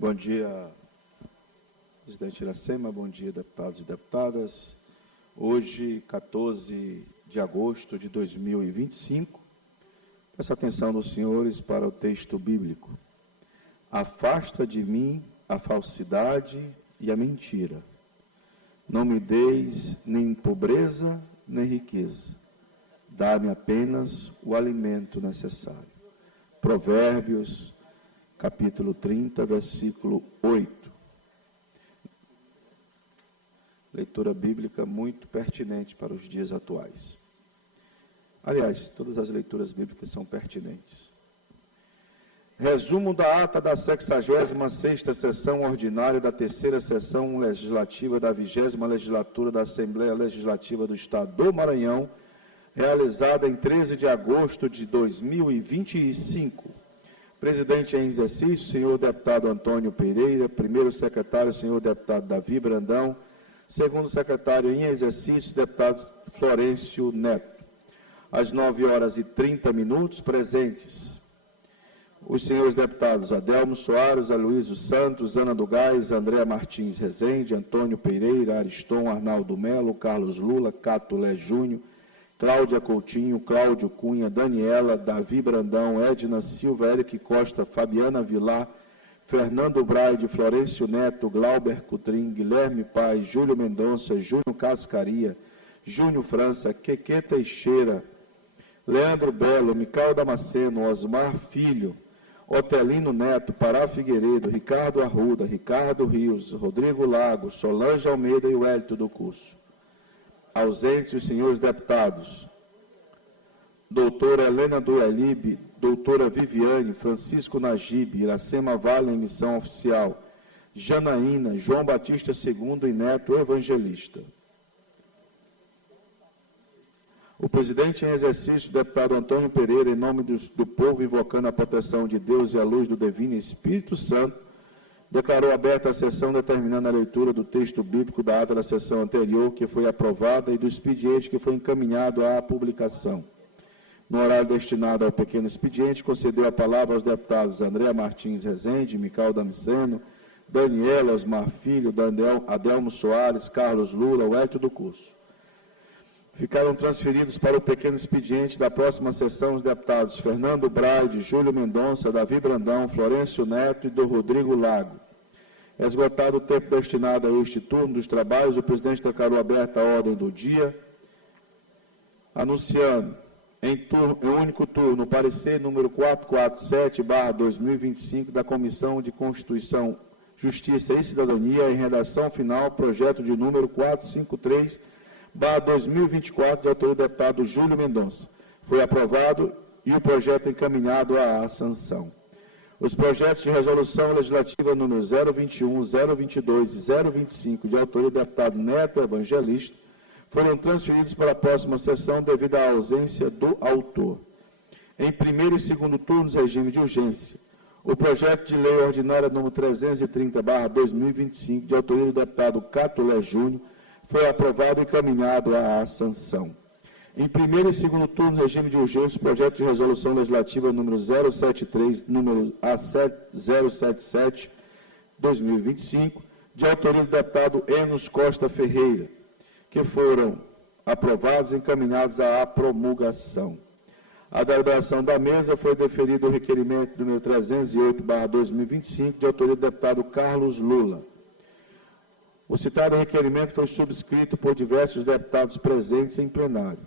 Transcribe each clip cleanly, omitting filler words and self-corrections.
Bom dia, presidente Iracema, bom dia, deputados e deputadas. Hoje, 14 de agosto de 2025, peço a atenção dos senhores para o texto bíblico. Afasta de mim a falsidade e a mentira. Não me deis nem pobreza, nem riqueza. Dá-me apenas o alimento necessário. Provérbios, capítulo 30, versículo 8. Leitura bíblica muito pertinente para os dias atuais. Aliás, todas as leituras bíblicas são pertinentes. Resumo da ata da 66ª sessão ordinária da 3ª sessão legislativa da 20ª legislatura da Assembleia Legislativa do Estado do Maranhão, realizada em 13 de agosto de 2025. Presidente em exercício, senhor deputado Antônio Pereira. Primeiro secretário, senhor deputado Davi Brandão. Segundo secretário em exercício, deputado Florencio Neto. Às 9h30, presentes os senhores deputados Adelmo Soares, Aloysio Santos, Ana do Gás, Andréa Martins Rezende, Antônio Pereira, Ariston Arnaldo Melo, Carlos Lula, Cato Lé Júnior, Cláudia Coutinho, Cláudio Cunha, Daniela, Davi Brandão, Edna Silva, Eric Costa, Fabiana Vilar, Fernando Braide, Florencio Neto, Glauber Cutrim, Guilherme Paz, Júlio Mendonça, Júnior Cascaria, Júnior França, Queque Teixeira, Leandro Belo, Micael Damasceno, Osmar Filho, Otelino Neto, Pará Figueiredo, Ricardo Arruda, Ricardo Rios, Rodrigo Lago, Solange Almeida e Wellington do Curso. Ausentes os senhores deputados doutora Helena Duelibe, doutora Viviane, Francisco Najib, Iracema Vale em missão oficial, Janaína, João Batista II e Neto Evangelista. O presidente em exercício, deputado Antônio Pereira, em nome do povo, invocando a proteção de Deus e a luz do Divino Espírito Santo, declarou aberta a sessão, determinando a leitura do texto bíblico da ata da sessão anterior, que foi aprovada, e do expediente que foi encaminhado à publicação. No horário destinado ao pequeno expediente, concedeu a palavra aos deputados Andréa Martins Rezende, Micael Damasceno, Daniela, Osmar Filho, Adelmo Soares, Carlos Lula, Wellington do Curso. Ficaram transferidos para o pequeno expediente da próxima sessão os deputados Fernando Braide, Júlio Mendonça, Davi Brandão, Florencio Neto e do Rodrigo Lago. Esgotado o tempo destinado a este turno dos trabalhos, o presidente declarou aberta a ordem do dia, anunciando em único turno o parecer número 447/2025 da Comissão de Constituição, Justiça e Cidadania, em redação final, projeto de número 453/2024, de autoria do deputado Júlio Mendonça. Foi aprovado e o projeto encaminhado à sanção. Os projetos de resolução legislativa número 021, 022 e 025, de autoria do deputado Neto Evangelista, foram transferidos para a próxima sessão devido à ausência do autor. Em primeiro e segundo turnos, regime de urgência. O projeto de lei ordinária número 330/2025, de autoria do deputado Cato Lé Júnior, foi aprovado e encaminhado à sanção. Em primeiro e segundo turno, regime de urgência, o projeto de resolução legislativa número 073, número A077/2025, de autoria do deputado Enos Costa Ferreira, que foram aprovados e encaminhados à promulgação. A deliberação da mesa foi deferido o requerimento número 308/2025, de autoria do deputado Carlos Lula. O citado requerimento foi subscrito por diversos deputados presentes em plenário.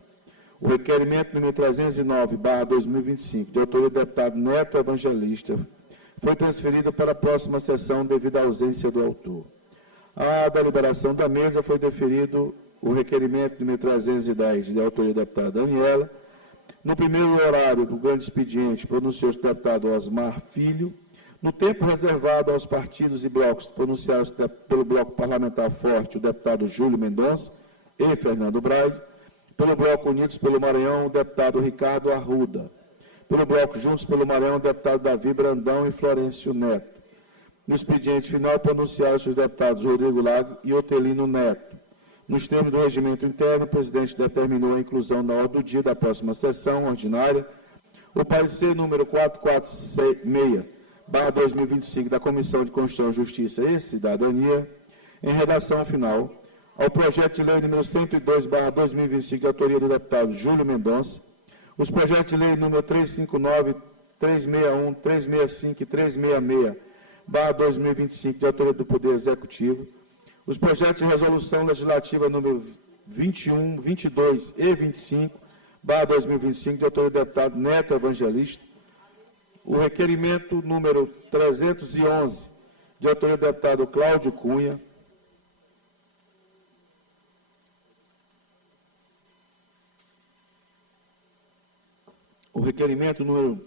O requerimento número 309/2025, de autoria do deputado Neto Evangelista, foi transferido para a próxima sessão devido à ausência do autor. À deliberação da mesa foi deferido o requerimento número 310, de autoria da deputada Daniela. No primeiro horário do grande expediente, pronunciou-se o deputado Osmar Filho. No tempo reservado aos partidos e blocos, pronunciados pelo Bloco Parlamentar Forte, o deputado Júlio Mendonça e Fernando Braide. Pelo Bloco Unidos pelo Maranhão, o deputado Ricardo Arruda. Pelo Bloco Juntos pelo Maranhão, o deputado Davi Brandão e Florencio Neto. No expediente final, pronunciaram-se os deputados Rodrigo Lago e Otelino Neto. Nos termos do regimento interno, o presidente determinou a inclusão na ordem do dia da próxima sessão ordinária o parecer número 446/2025, 2025 da Comissão de Constituição, Justiça e Cidadania, em redação final, ao projeto de lei número 102/2025, de autoria do deputado Júlio Mendonça, os projetos de lei número 359, 361, 365 e 366/2025, de autoria do Poder Executivo, os projetos de resolução legislativa número 21, 22 e 25/2025, de autoria do deputado Neto Evangelista, o requerimento número 311, de autoria do deputado Cláudio Cunha, o requerimento número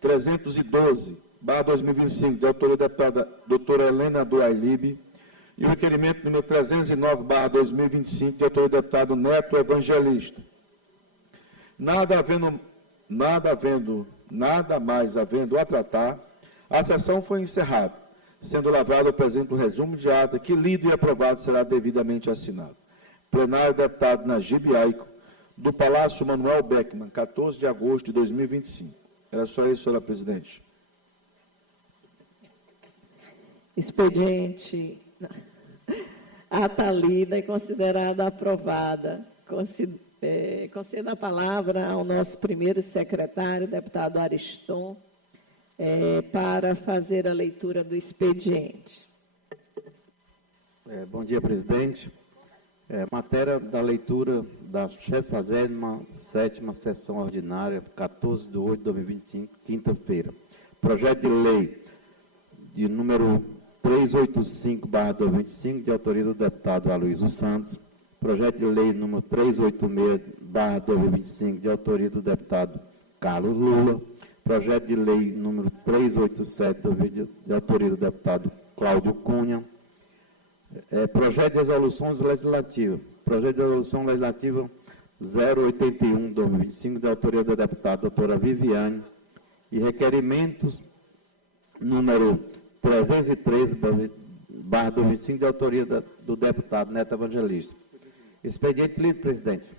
312/2025, de autoria da deputada doutora Helena do Ailib, e o requerimento número 309/2025, de autoria do deputado Neto Evangelista. Nada mais havendo a tratar, a sessão foi encerrada, sendo lavrado o presente resumo de ata, que lido e aprovado será devidamente assinado. Plenário, deputado Najib Aico, do Palácio Manuel Beckmann, 14 de agosto de 2025. Era só isso, senhora presidente. Expediente, ata lida e considerada aprovada. Concedo a palavra ao nosso primeiro secretário, deputado Ariston, para fazer a leitura do expediente. Bom dia, presidente. Matéria da leitura da 67ª sessão ordinária, 14 de 8 de 2025, quinta-feira. Projeto de lei de número 385/2025, de autoria do deputado Aloysio Santos. Projeto de lei número 386/2025, de autoria do deputado Carlos Lula. Projeto de lei número 387, de autoria do deputado Cláudio Cunha. Projeto de resoluções legislativas. Projeto de resolução legislativa 081/2025, de autoria da deputada doutora Viviane. E requerimentos número 303/2025, de autoria do deputado Neto Evangelista. Expediente lido, presidente.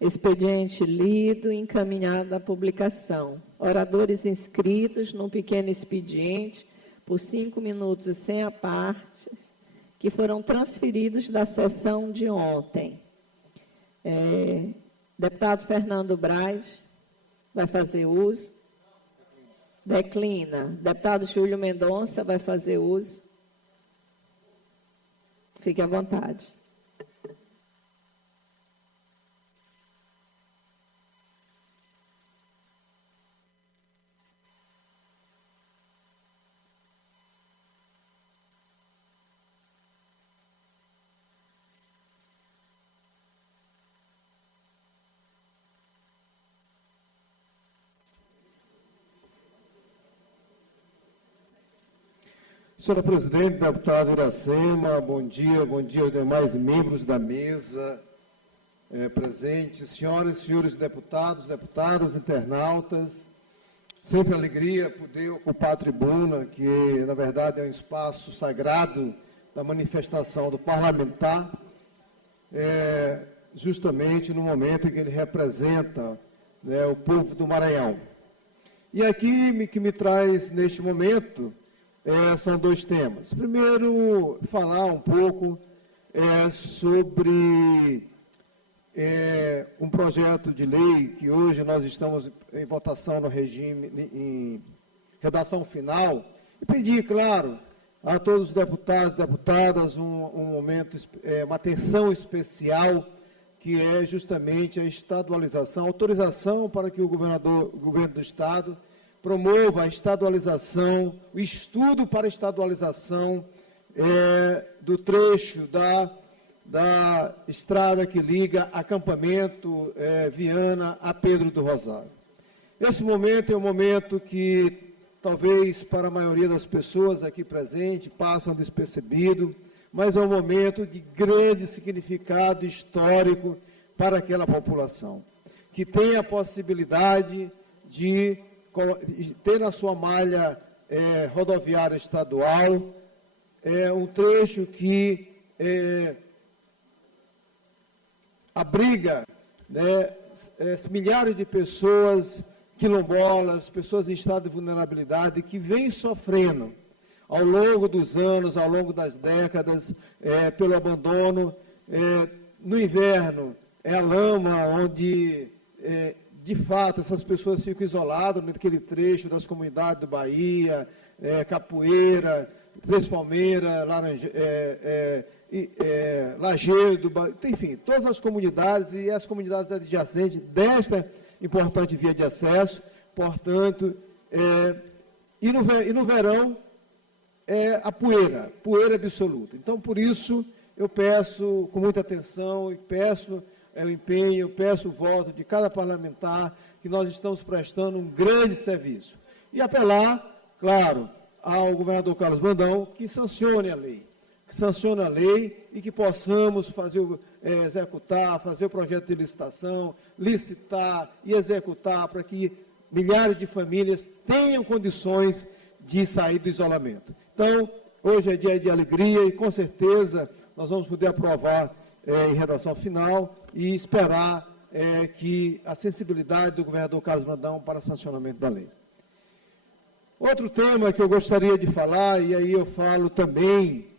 Expediente lido e encaminhado à publicação. Oradores inscritos num pequeno expediente por 5 minutos e sem apartes, que foram transferidos da sessão de ontem. Deputado Fernando Braz vai fazer uso. Declina. Deputado Júlio Mendonça vai fazer uso. Fique à vontade. Senhora presidente, deputado Iracema, bom dia aos demais membros da mesa presentes, senhoras e senhores deputados, deputadas, internautas. Sempre alegria poder ocupar a tribuna, que na verdade é um espaço sagrado da manifestação do parlamentar, justamente no momento em que ele representa, o povo do Maranhão. E aqui, que me traz neste momento, são dois temas. Primeiro, falar um pouco sobre um projeto de lei que hoje nós estamos em votação no regime, em redação final, e pedir, claro, a todos os deputados e deputadas um momento, uma atenção especial, que é justamente a estadualização, autorização para que o governo do Estado promova a estadualização, o estudo para a estadualização do trecho da estrada que liga acampamento Viana a Pedro do Rosário. Esse momento é um momento que, talvez para a maioria das pessoas aqui presentes, passam despercebido, mas é um momento de grande significado histórico para aquela população, que tem a possibilidade de ter na sua malha rodoviária estadual um trecho que abriga milhares de pessoas quilombolas, pessoas em estado de vulnerabilidade que vêm sofrendo ao longo dos anos, ao longo das décadas, pelo abandono. No inverno, é a lama onde, de fato, essas pessoas ficam isoladas naquele trecho das comunidades do Bahia, Capoeira, Três Palmeiras, Lajedo, enfim, todas as comunidades e as comunidades adjacentes desta importante via de acesso. Portanto, e no verão, a poeira absoluta. Então, por isso, eu peço com muita atenção, e peço o empenho, peço o voto de cada parlamentar, que nós estamos prestando um grande serviço. E apelar, claro, ao governador Carlos Brandão, que sancione a lei. E que possamos executar, fazer o projeto de licitação, licitar e executar para que milhares de famílias tenham condições de sair do isolamento. Então, hoje é dia de alegria e, com certeza, nós vamos poder aprovar em redação final e esperar que a sensibilidade do governador Carlos Brandão para sancionamento da lei. Outro tema que eu gostaria de falar, e aí eu falo também,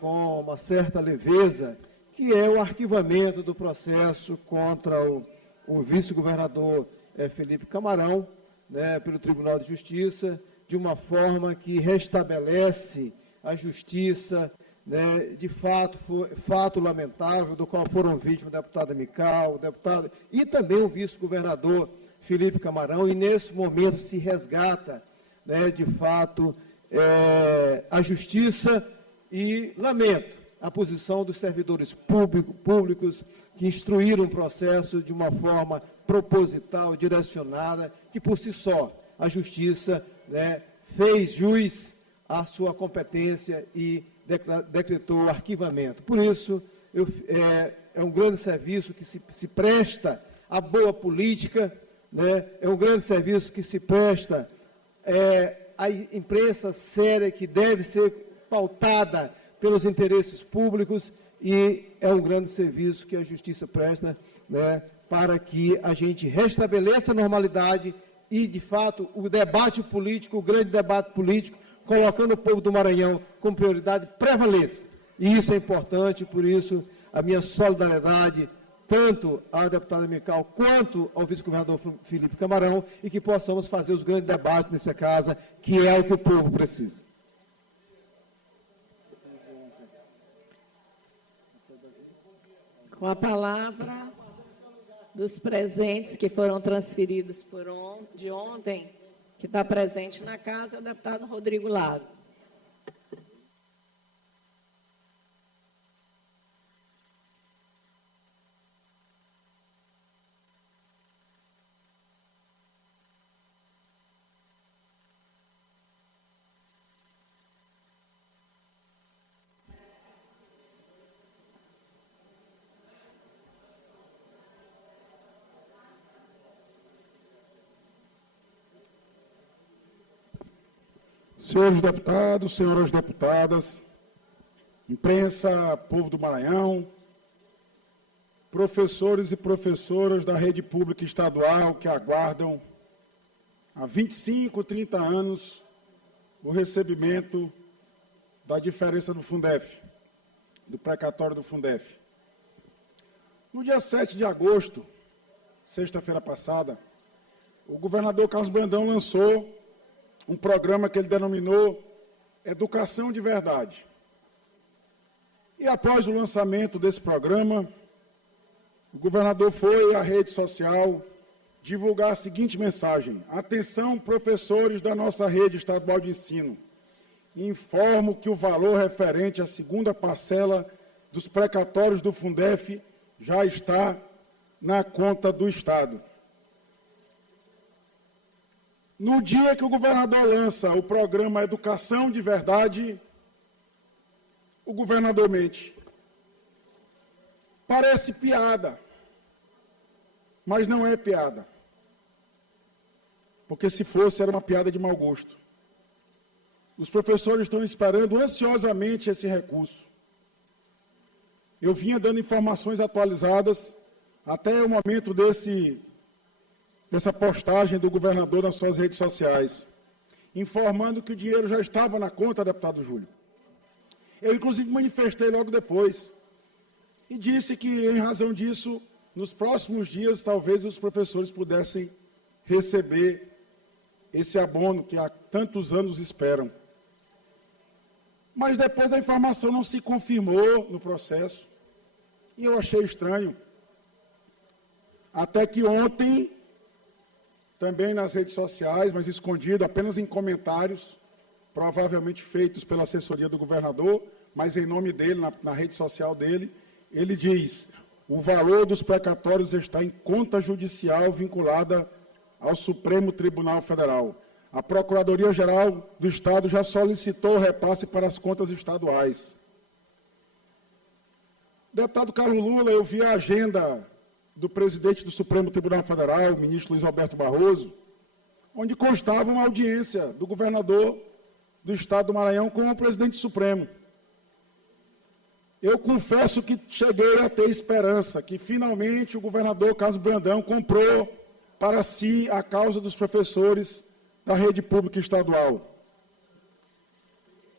com uma certa leveza, que é o arquivamento do processo contra o vice-governador Felipe Camarão, pelo Tribunal de Justiça, de uma forma que restabelece a justiça, de fato lamentável, do qual foram vítimas o deputado Mical, e também o vice-governador Felipe Camarão, e nesse momento se resgata, de fato, a justiça, e lamento a posição dos servidores públicos que instruíram o processo de uma forma proposital, direcionada, que por si só a justiça fez jus à sua competência e decretou o arquivamento. Por isso, é um grande serviço que se presta à boa política, é um grande serviço que se presta à imprensa séria, que deve ser pautada pelos interesses públicos, e é um grande serviço que a justiça presta, para que a gente restabeleça a normalidade e, de fato, o debate político, o grande debate político, colocando o povo do Maranhão como prioridade, prevaleça. E isso é importante, por isso, a minha solidariedade, tanto à deputada Mical quanto ao vice-governador Felipe Camarão, e que possamos fazer os grandes debates nessa casa, que é o que o povo precisa. Com a palavra dos presentes que foram transferidos de ontem, que está presente na casa, é o deputado Rodrigo Lago. Senhores deputados, senhoras deputadas, imprensa, povo do Maranhão, professores e professoras da rede pública estadual que aguardam há 25, 30 anos o recebimento da diferença do Fundef, do precatório do Fundef. No dia 7 de agosto, sexta-feira passada, o governador Carlos Brandão lançou um programa que ele denominou Educação de Verdade. E após o lançamento desse programa, o governador foi à rede social divulgar a seguinte mensagem: atenção, professores da nossa rede estadual de ensino, informo que o valor referente à segunda parcela dos precatórios do Fundef já está na conta do Estado. No dia que o governador lança o programa Educação de Verdade, o governador mente. Parece piada, mas não é piada. Porque se fosse, era uma piada de mau gosto. Os professores estão esperando ansiosamente esse recurso. Eu vinha dando informações atualizadas até o momento dessa postagem do governador nas suas redes sociais, informando que o dinheiro já estava na conta, deputado Júlio. Eu, inclusive, manifestei logo depois e disse que, em razão disso, nos próximos dias, talvez os professores pudessem receber esse abono que há tantos anos esperam. Mas depois a informação não se confirmou no processo. E eu achei estranho. Até que ontem, também nas redes sociais, mas escondido apenas em comentários, provavelmente feitos pela assessoria do governador, mas em nome dele, na rede social dele, ele diz: o valor dos precatórios está em conta judicial vinculada ao Supremo Tribunal Federal. A Procuradoria-Geral do Estado já solicitou o repasse para as contas estaduais. Deputado Carlos Lula, eu vi a agenda do presidente do Supremo Tribunal Federal, o ministro Luiz Roberto Barroso, onde constava uma audiência do governador do Estado do Maranhão com o presidente Supremo. Eu confesso que cheguei a ter esperança que, finalmente, o governador Carlos Brandão comprou para si a causa dos professores da rede pública estadual.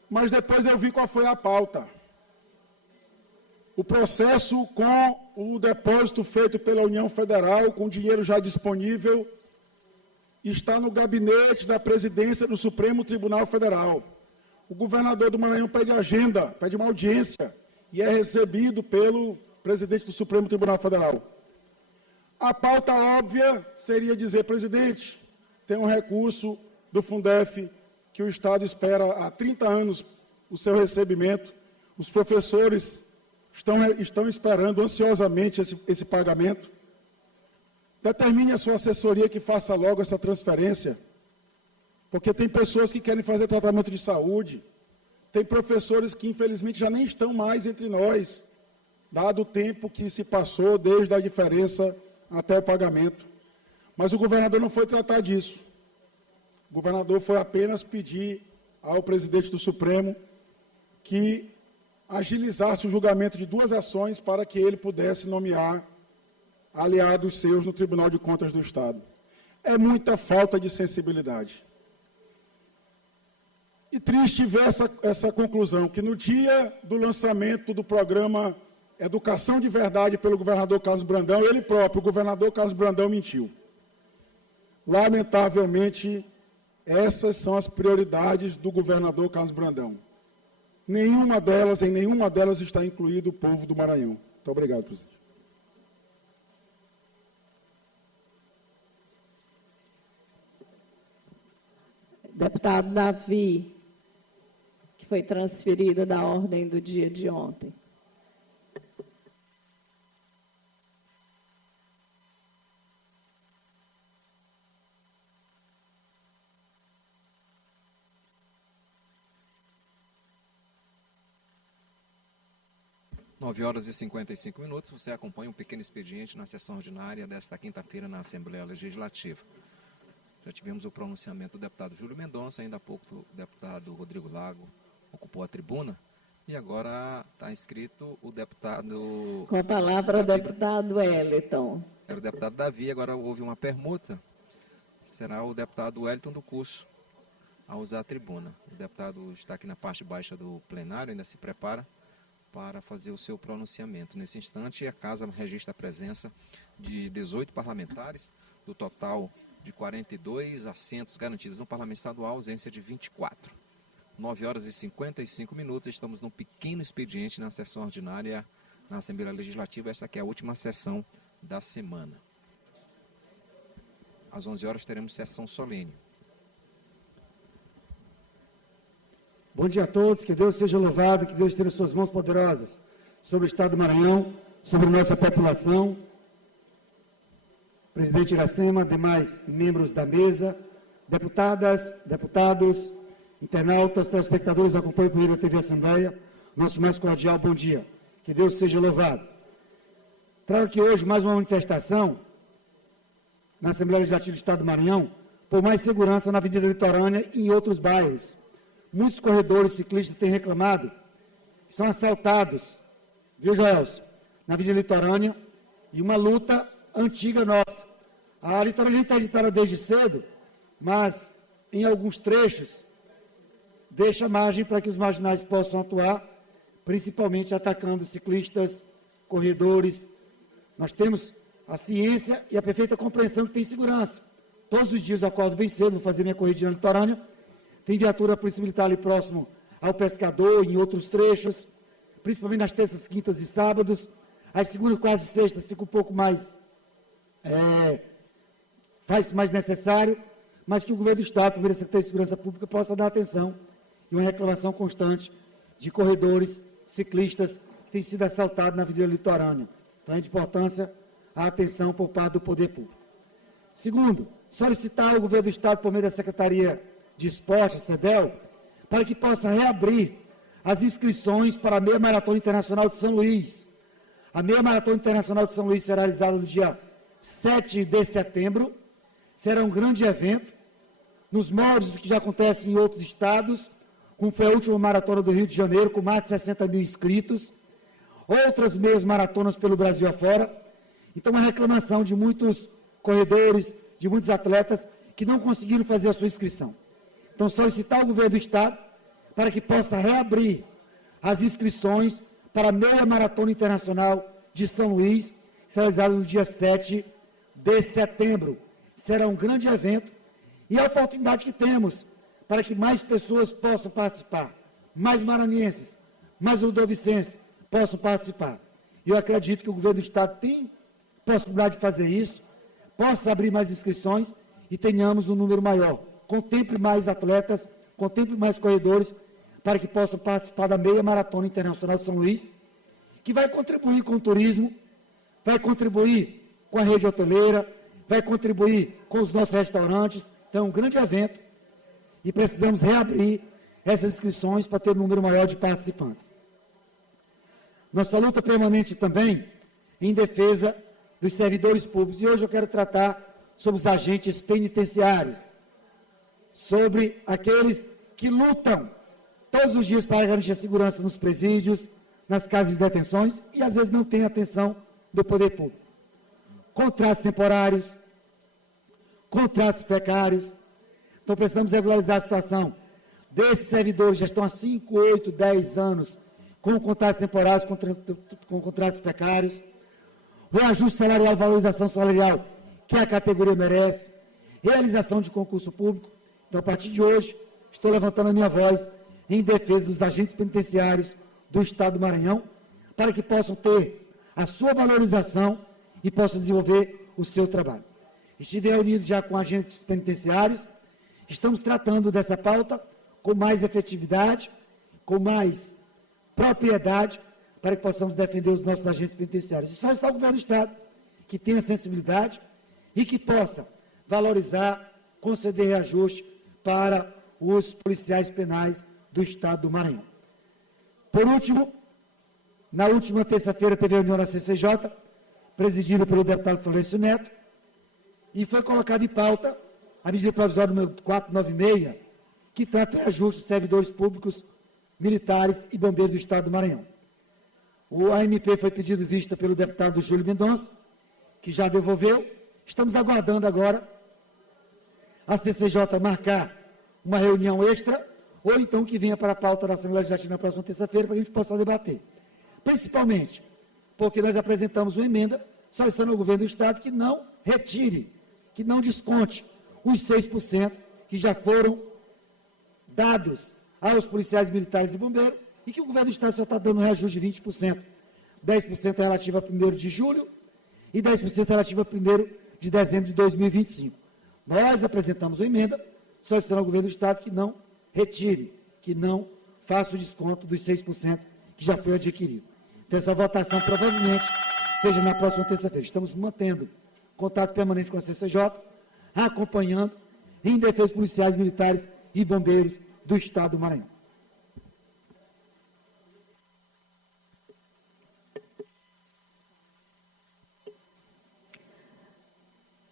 Mas depois eu vi qual foi a pauta. O processo com o depósito feito pela União Federal, com dinheiro já disponível, está no gabinete da presidência do Supremo Tribunal Federal. O governador do Maranhão pede agenda, pede uma audiência, e é recebido pelo presidente do Supremo Tribunal Federal. A pauta óbvia seria dizer: presidente, tem um recurso do Fundef que o Estado espera há 30 anos o seu recebimento, os professores estão esperando ansiosamente esse pagamento. Determine a sua assessoria que faça logo essa transferência, porque tem pessoas que querem fazer tratamento de saúde, tem professores que, infelizmente, já nem estão mais entre nós, dado o tempo que se passou desde a diferença até o pagamento. Mas o governador não foi tratar disso. O governador foi apenas pedir ao presidente do Supremo que agilizasse o julgamento de 2 ações para que ele pudesse nomear aliados seus no Tribunal de Contas do Estado. É muita falta de sensibilidade. E triste ver essa conclusão, que no dia do lançamento do programa Educação de Verdade pelo governador Carlos Brandão, ele próprio, o governador Carlos Brandão, mentiu. Lamentavelmente, essas são as prioridades do governador Carlos Brandão. Em nenhuma delas está incluído o povo do Maranhão. Muito obrigado, presidente. Deputado Davi, que foi transferida da ordem do dia de ontem. Nove horas e 55 minutos, você acompanha um pequeno expediente na sessão ordinária desta quinta-feira na Assembleia Legislativa. Já tivemos o pronunciamento do deputado Júlio Mendonça, ainda há pouco o deputado Rodrigo Lago ocupou a tribuna, e agora está inscrito o deputado... Com a palavra o deputado Wellington. Era o deputado Davi, agora houve uma permuta, será o deputado Wellington do Curso a usar a tribuna. O deputado está aqui na parte baixa do plenário, ainda se prepara para fazer o seu pronunciamento. Nesse instante, a Casa registra a presença de 18 parlamentares, do total de 42 assentos garantidos no Parlamento Estadual, ausência de 24. 9 horas e 55 minutos, estamos num pequeno expediente na sessão ordinária na Assembleia Legislativa, esta aqui é a última sessão da semana. Às 11 horas teremos sessão solene. Bom dia a todos, que Deus seja louvado, que Deus tenha suas mãos poderosas sobre o Estado do Maranhão, sobre nossa população. Presidente Iracema, demais membros da mesa, deputadas, deputados, internautas, telespectadores que acompanham por meio da TV Assembleia, nosso mais cordial bom dia. Que Deus seja louvado. Trago aqui hoje mais uma manifestação na Assembleia Legislativa do Estado do Maranhão por mais segurança na Avenida Litorânea e em outros bairros. Muitos corredores ciclistas têm reclamado que são assaltados, viu, Joelson, na Avenida Litorânea, e uma luta antiga nossa. A litorânea está editada desde cedo, mas em alguns trechos deixa margem para que os marginais possam atuar, principalmente atacando ciclistas, corredores. Nós temos a ciência e a perfeita compreensão que tem segurança. Todos os dias eu acordo bem cedo, vou fazer minha corridinha litorânea, tem viatura da Polícia Militar ali próximo ao pescador, em outros trechos, principalmente nas terças, quintas e sábados. As segundas, quase sextas, fica um pouco mais, faz mais necessário, mas que o governo do Estado, a primeira Secretaria de Segurança Pública, possa dar atenção e uma reclamação constante de corredores, ciclistas, que têm sido assaltados na avenida litorânea. Então, é de importância a atenção por parte do poder público. Segundo, solicitar ao governo do Estado, por meio da Secretaria de Esporte, a CEDEL, para que possa reabrir as inscrições para a Meia Maratona Internacional de São Luís. A Meia Maratona Internacional de São Luís será realizada no dia 7 de setembro. Será um grande evento, nos moldes do que já acontece em outros estados, como foi a última maratona do Rio de Janeiro, com mais de 60 mil inscritos, outras meias maratonas pelo Brasil afora. Então, uma reclamação de muitos corredores, de muitos atletas que não conseguiram fazer a sua inscrição. Então, solicitar ao governo do Estado para que possa reabrir as inscrições para a Meia Maratona Internacional de São Luís, que será realizada no dia 7 de setembro. Será um grande evento e a oportunidade que temos para que mais pessoas possam participar, mais maranhenses, mais ludovicenses possam participar. E eu acredito que o governo do Estado tem possibilidade de fazer isso, possa abrir mais inscrições e tenhamos um número maior. Contemple mais atletas, contemple mais corredores, para que possam participar da Meia Maratona Internacional de São Luís, que vai contribuir com o turismo, vai contribuir com a rede hoteleira, vai contribuir com os nossos restaurantes. Então, é um grande evento e precisamos reabrir essas inscrições para ter um número maior de participantes. Nossa luta permanente também em defesa dos servidores públicos. E hoje eu quero tratar sobre os agentes penitenciários, sobre aqueles que lutam todos os dias para garantir a segurança nos presídios, nas casas de detenções e às vezes não têm atenção do poder público. Contratos temporários, contratos precários. Então, precisamos regularizar a situação desses servidores, já estão há 5, 8, 10 anos com contratos temporários, com contratos precários. O ajuste salarial, valorização salarial que a categoria merece, realização de concurso público. Então, a partir de hoje, estou levantando a minha voz em defesa dos agentes penitenciários do Estado do Maranhão, para que possam ter a sua valorização e possam desenvolver o seu trabalho. Estive reunido já com agentes penitenciários, estamos tratando dessa pauta com mais efetividade, com mais propriedade, para que possamos defender os nossos agentes penitenciários. E só está o governo do Estado, que tenha sensibilidade e que possa valorizar, conceder reajuste para os policiais penais do Estado do Maranhão. Por último, na última terça-feira teve reunião na CCJ, presidida pelo deputado Florencio Neto, e foi colocada em pauta a medida provisória número 496, que trata de ajuste dos servidores públicos, militares e bombeiros do Estado do Maranhão. O AMP foi pedido vista pelo deputado Júlio Mendonça, que já devolveu. Estamos aguardando agora a CCJ marcar uma reunião extra, ou então que venha para a pauta da Assembleia Legislativa na próxima terça-feira, para que a gente possa debater. Principalmente porque nós apresentamos uma emenda solicitando ao governo do Estado que não retire, que não desconte os 6% que já foram dados aos policiais militares e bombeiros, e que o governo do Estado só está dando um reajuste de 20%. 10% relativo a 1º de julho e 10% relativo a 1º de dezembro de 2025. Nós apresentamos uma emenda solicitando ao governo do Estado que não retire, que não faça o desconto dos 6% que já foi adquirido. Então, essa votação provavelmente seja na próxima terça-feira. Estamos mantendo contato permanente com a CCJ, acompanhando em defesa dos policiais militares e bombeiros do Estado do Maranhão.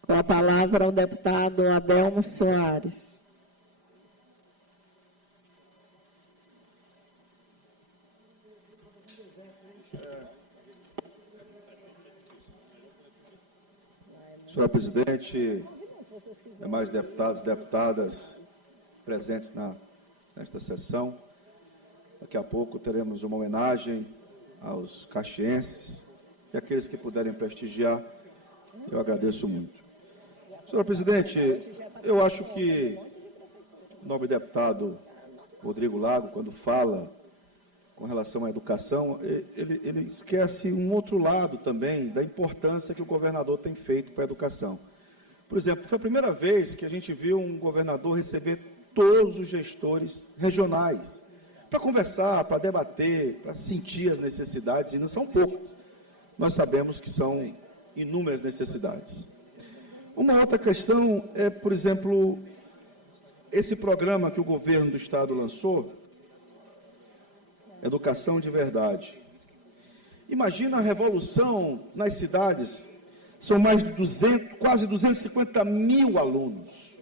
Com a palavra o deputado Adelmo Soares. Senhora presidente, demais deputados e deputadas presentes nesta sessão, daqui a pouco teremos uma homenagem aos caxienses e aqueles que puderem prestigiar, eu agradeço muito. Senhora presidente, eu acho que o nobre deputado Rodrigo Lago, quando fala com relação à educação, ele esquece um outro lado também da importância que o governador tem feito para a educação. Por exemplo, foi a primeira vez que a gente viu um governador receber todos os gestores regionais para conversar, para debater, para sentir as necessidades, e não são poucas. Nós sabemos que são inúmeras necessidades. Uma outra questão é, por exemplo, esse programa que o governo do Estado lançou, Educação de Verdade. Imagina a revolução nas cidades, são mais de quase 250 mil alunos.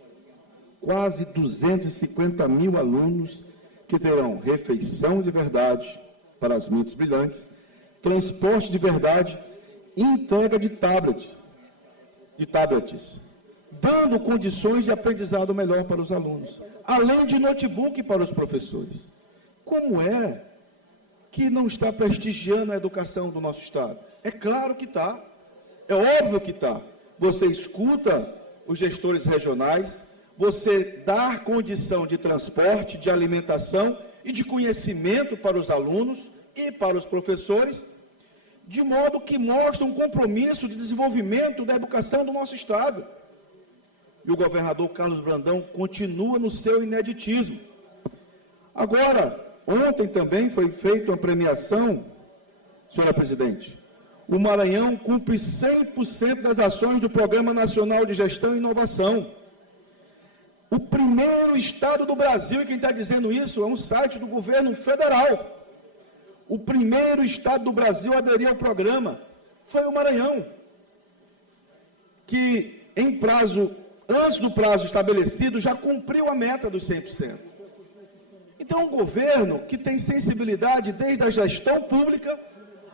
Quase 250 mil alunos que terão refeição de verdade para as mentes brilhantes, transporte de verdade e entrega de tablets, dando condições de aprendizado melhor para os alunos, além de notebook para os professores. Como é que não está prestigiando a educação do nosso Estado? É claro que está, é óbvio que está. Você escuta os gestores regionais, você dá condição de transporte, de alimentação e de conhecimento para os alunos e para os professores, de modo que mostra um compromisso de desenvolvimento da educação do nosso Estado. E o governador Carlos Brandão continua no seu ineditismo. Agora, ontem também foi feita uma premiação, senhora presidente. O Maranhão cumpre 100% das ações do Programa Nacional de Gestão e Inovação. O primeiro estado do Brasil, e quem está dizendo isso é um site do governo federal. O primeiro estado do Brasil a aderir ao programa foi o Maranhão, que antes do prazo estabelecido, já cumpriu a meta dos 100%. Então, um governo que tem sensibilidade desde a gestão pública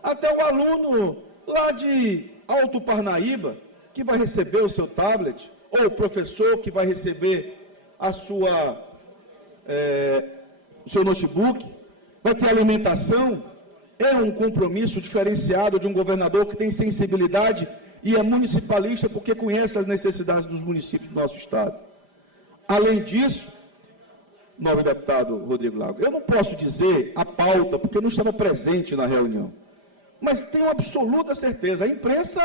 até o aluno lá de Alto Parnaíba, que vai receber o seu tablet, ou o professor que vai receber o seu notebook, vai ter alimentação. É um compromisso diferenciado de um governador que tem sensibilidade e é municipalista porque conhece as necessidades dos municípios do nosso Estado. Além disso, nobre deputado Rodrigo Lago, eu não posso dizer a pauta, porque eu não estava presente na reunião, mas tenho absoluta certeza, a imprensa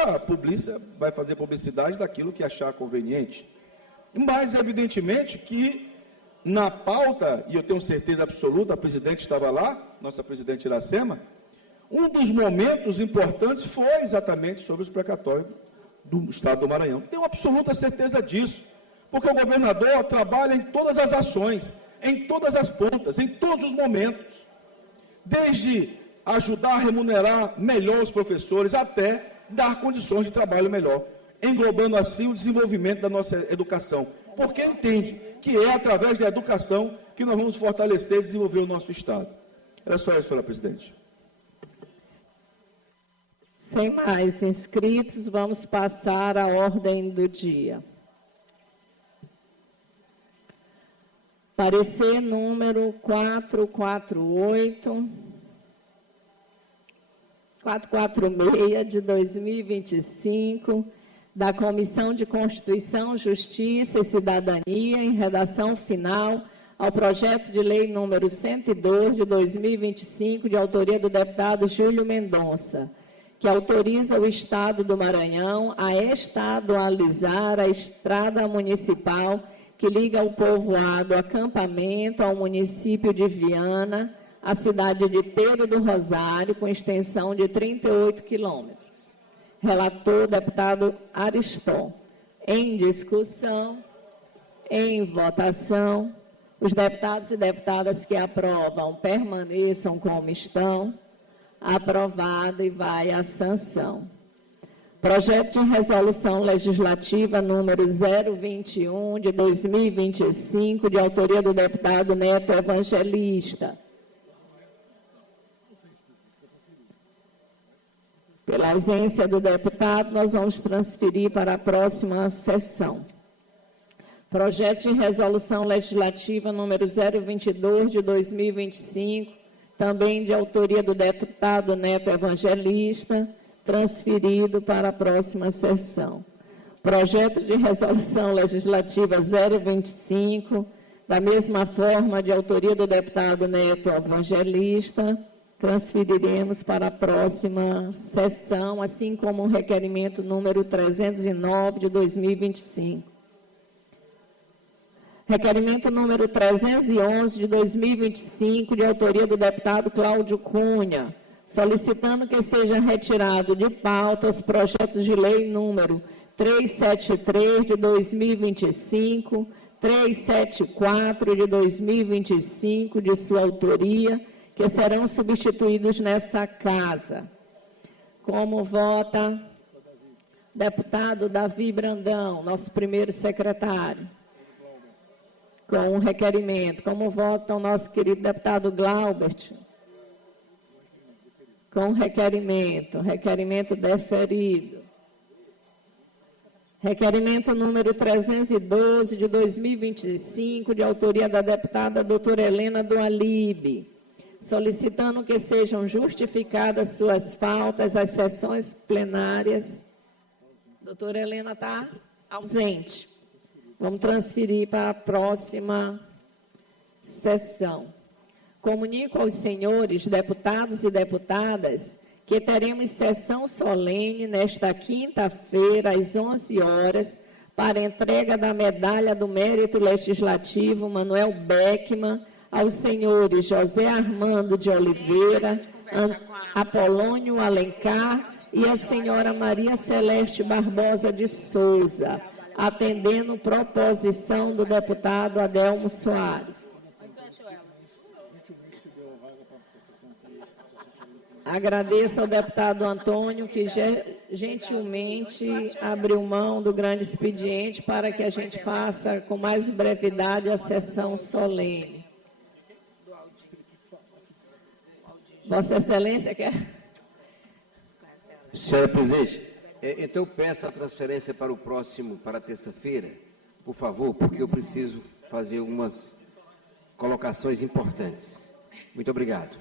vai fazer publicidade daquilo que achar conveniente, mas evidentemente que na pauta, e eu tenho certeza absoluta, a presidente estava lá, nossa presidente Iracema, um dos momentos importantes foi exatamente sobre os precatórios do Estado do Maranhão. Tenho absoluta certeza disso, porque o governador trabalha em todas as ações, em todas as pontas, em todos os momentos, desde ajudar a remunerar melhor os professores, até dar condições de trabalho melhor, englobando assim o desenvolvimento da nossa educação, porque entende que é através da educação que nós vamos fortalecer e desenvolver o nosso Estado. Era só isso, senhora presidente. Sem mais inscritos, vamos passar à ordem do dia. Parecer número 446 de 2025, da Comissão de Constituição, Justiça e Cidadania, em redação final, ao projeto de lei número 102 de 2025, de autoria do deputado Júlio Mendonça, que autoriza o Estado do Maranhão a estadualizar a estrada municipal que liga o povoado Acampamento ao município de Viana, a cidade de Pedro do Rosário, com extensão de 38 quilômetros. Relator, deputado Ariston. Em discussão, em votação, os deputados e deputadas que aprovam permaneçam como estão. Aprovado e vai à sanção. Projeto de resolução legislativa número 021 de 2025, de autoria do deputado Neto Evangelista. Pela ausência do deputado, nós vamos transferir para a próxima sessão. Projeto de resolução legislativa número 022 de 2025, também de autoria do deputado Neto Evangelista, transferido para a próxima sessão. Projeto de resolução legislativa 025, da mesma forma, de autoria do deputado Neto Evangelista, transferiremos para a próxima sessão, assim como o requerimento número 309 de 2025. Requerimento número 311 de 2025, de autoria do deputado Cláudio Cunha, solicitando que seja retirado de pauta os projetos de lei número 373 de 2025, 374 de 2025, de sua autoria, que serão substituídos nessa casa. Como vota deputado Davi Brandão, nosso primeiro secretário, com o requerimento. Como vota o nosso querido deputado Glaubert, com o requerimento deferido. Requerimento número 312 de 2025, de autoria da deputada doutora Helena do Alibe, solicitando que sejam justificadas suas faltas às sessões plenárias. Doutora Helena está ausente. Vamos transferir para a próxima sessão. Comunico aos senhores deputados e deputadas que teremos sessão solene nesta quinta-feira, às 11 horas, para entrega da medalha do Mérito Legislativo Manuel Beckmann aos senhores José Armando de Oliveira, Apolônio Alencar e a senhora Maria Celeste Barbosa de Souza, atendendo proposição do deputado Adelmo Soares. Agradeço ao deputado Antônio, que gentilmente abriu mão do grande expediente para que a gente faça com mais brevidade a sessão solene. Vossa Excelência quer? Senhora presidente, então eu peço a transferência para o próximo, para terça-feira, por favor, porque eu preciso fazer algumas colocações importantes. Muito obrigado.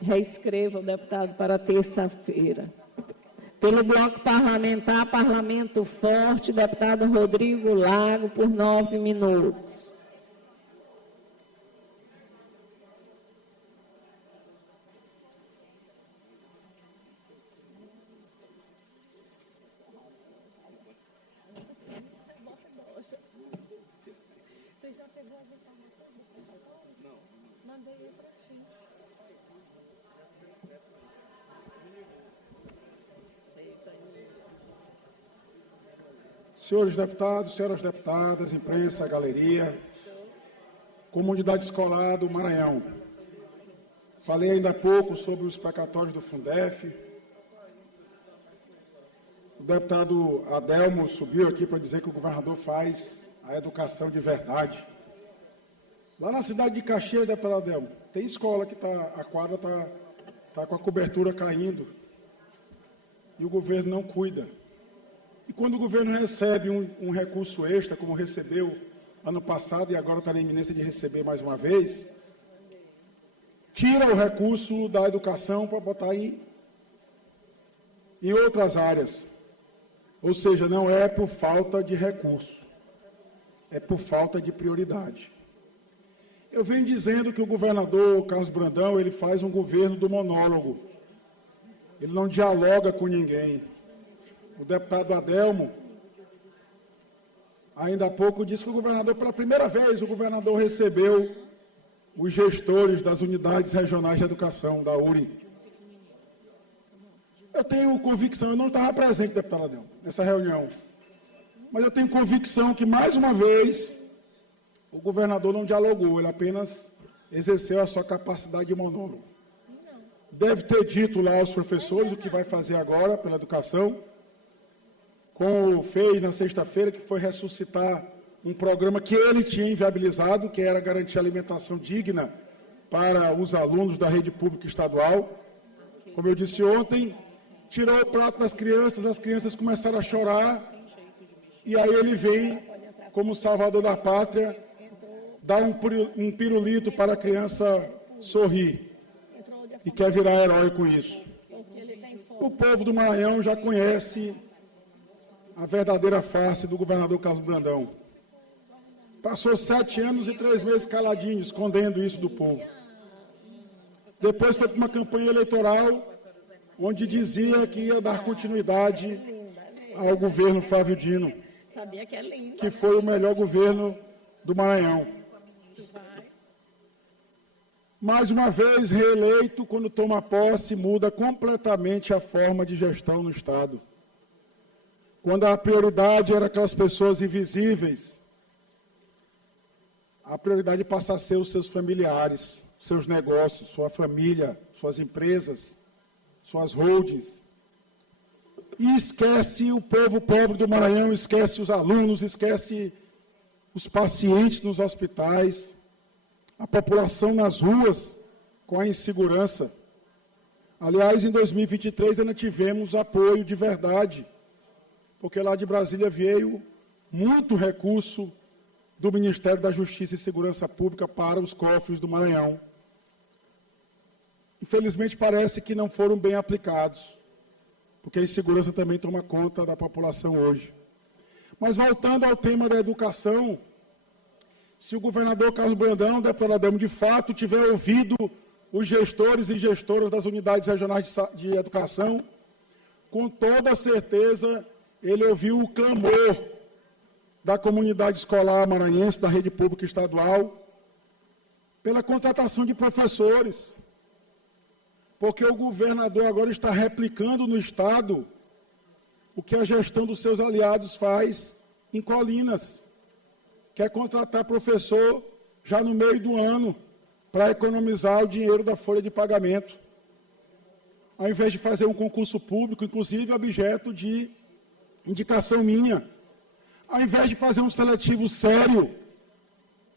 Reescreva o deputado para terça-feira. Pelo bloco parlamentar, Parlamento Forte, deputado Rodrigo Lago, por 9 minutos. Senhores deputados, senhoras deputadas, imprensa, galeria, comunidade escolar do Maranhão. Falei ainda há pouco sobre os precatórios do Fundef. O deputado Adelmo subiu aqui para dizer que o governador faz a educação de verdade. Lá na cidade de Caxias, deputado Adelmo, tem escola que a quadra está com a cobertura caindo e o governo não cuida. E quando o governo recebe um recurso extra, como recebeu ano passado e agora está na iminência de receber mais uma vez, tira o recurso da educação para botar em outras áreas. Ou seja, não é por falta de recurso, é por falta de prioridade. Eu venho dizendo que o governador Carlos Brandão, ele faz um governo do monólogo. Ele não dialoga com ninguém. O deputado Adelmo, ainda há pouco, disse que o governador, pela primeira vez, o governador recebeu os gestores das unidades regionais de educação, da URI. Eu tenho convicção, eu não estava presente, deputado Adelmo, nessa reunião, mas eu tenho convicção que, mais uma vez, o governador não dialogou, ele apenas exerceu a sua capacidade de monólogo. Deve ter dito lá aos professores o que vai fazer agora pela educação, como fez na sexta-feira, que foi ressuscitar um programa que ele tinha inviabilizado, que era garantir alimentação digna para os alunos da rede pública estadual. Como eu disse ontem, tirou o prato das crianças, as crianças começaram a chorar, e aí ele vem, como salvador da pátria, dar um pirulito para a criança sorrir, e quer virar herói com isso. O povo do Maranhão já conhece a verdadeira face do governador Carlos Brandão. Passou 7 anos e 3 meses caladinho, escondendo isso do povo. Depois foi para uma campanha eleitoral, onde dizia que ia dar continuidade ao governo Flávio Dino, que foi o melhor governo do Maranhão. Mais uma vez, reeleito, quando toma posse, muda completamente a forma de gestão no Estado. Quando a prioridade era aquelas pessoas invisíveis, a prioridade passa a ser os seus familiares, seus negócios, sua família, suas empresas, suas holdings. E esquece o povo pobre do Maranhão, esquece os alunos, esquece os pacientes nos hospitais, a população nas ruas com a insegurança. Aliás, em 2023 ainda tivemos apoio de verdade, porque lá de Brasília veio muito recurso do Ministério da Justiça e Segurança Pública para os cofres do Maranhão. Infelizmente, parece que não foram bem aplicados, porque a insegurança também toma conta da população hoje. Mas voltando ao tema da educação, se o governador Carlos Brandão, deputado Adamo, de fato tiver ouvido os gestores e gestoras das unidades regionais de educação, com toda certeza ele ouviu o clamor da comunidade escolar maranhense, da rede pública estadual, pela contratação de professores, porque o governador agora está replicando no Estado o que a gestão dos seus aliados faz em Colinas, quer contratar professor já no meio do ano, para economizar o dinheiro da folha de pagamento, ao invés de fazer um concurso público, inclusive objeto de indicação minha, ao invés de fazer um seletivo sério,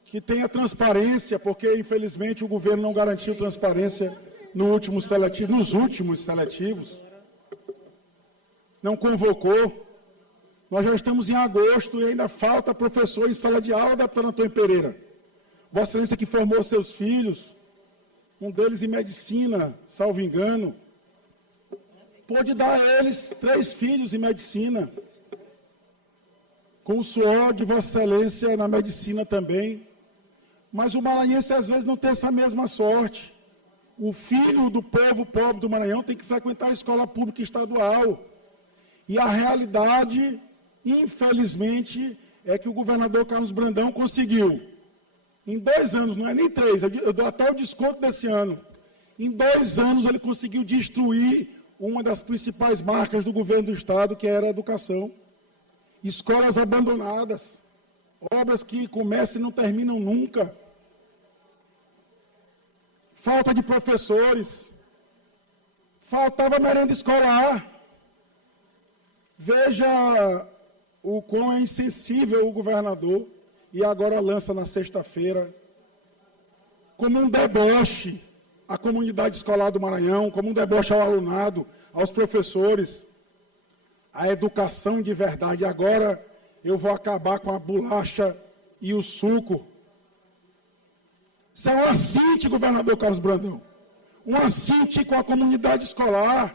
que tenha transparência, porque infelizmente o governo não garantiu transparência nos últimos seletivos, não convocou. Nós já estamos em agosto e ainda falta professor em sala de aula, deputado Antônio Pereira. Vossa Excelência que formou seus filhos, um deles em medicina, salvo engano, pôde dar a eles 3 filhos em medicina, com o suor de Vossa Excelência na medicina também. Mas o maranhense às vezes não tem essa mesma sorte. O filho do povo pobre do Maranhão tem que frequentar a escola pública estadual. E a realidade, infelizmente, é que o governador Carlos Brandão conseguiu, em 2 anos, não é nem 3, eu dou até o desconto desse ano, em 2 anos ele conseguiu destruir uma das principais marcas do governo do Estado, que era a educação. Escolas abandonadas, obras que começam e não terminam nunca, falta de professores, faltava merenda escolar. Veja o quão é insensível o governador, e agora lança na sexta-feira, como um deboche à comunidade escolar do Maranhão, como um deboche ao alunado, aos professores, a educação de verdade. Agora eu vou acabar com a bolacha e o suco. Isso é um assinte, governador Carlos Brandão, um assinte com a comunidade escolar,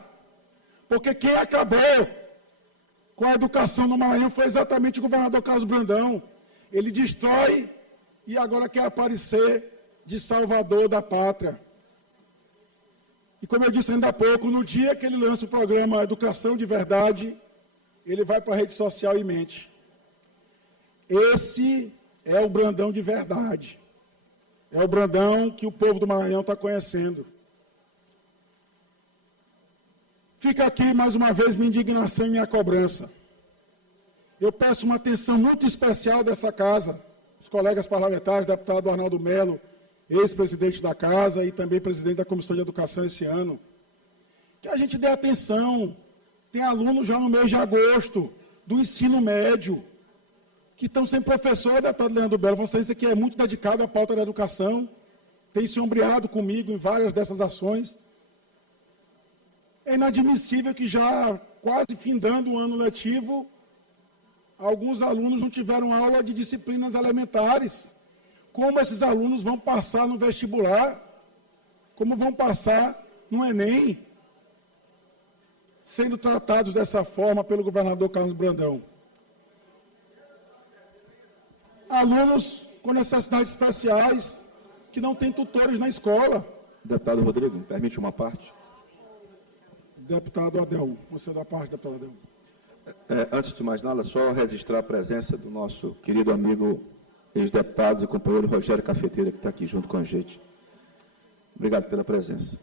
porque quem acabou com a educação no Maranhão foi exatamente o governador Carlos Brandão. Ele destrói e agora quer aparecer de salvador da pátria. E como eu disse ainda há pouco, no dia que ele lança o programa Educação de Verdade, ele vai para a rede social e mente. Esse é o Brandão de verdade. É o Brandão que o povo do Maranhão está conhecendo. Fica aqui mais uma vez minha indignação e minha cobrança. Eu peço uma atenção muito especial dessa casa, os colegas parlamentares, deputado Arnaldo Melo, ex-presidente da casa e também presidente da Comissão de Educação esse ano, que a gente dê atenção. Tem alunos já no mês de agosto do ensino médio, que estão sem professor, deputado Leandro Belo, Vossa Excelência que é muito dedicado à pauta da educação, tem se ombreado comigo em várias dessas ações. É inadmissível que já quase findando o ano letivo, alguns alunos não tiveram aula de disciplinas elementares. Como esses alunos vão passar no vestibular? Como vão passar no Enem? Sendo tratados dessa forma pelo governador Carlos Brandão. Alunos com necessidades especiais que não têm tutores na escola. Deputado Rodrigo, permite uma parte? Deputado Adel, você da parte, deputado Adel. Antes de mais nada, só registrar a presença do nosso querido amigo, ex-deputado e companheiro Rogério Cafeteira, que está aqui junto com a gente. Obrigado pela presença.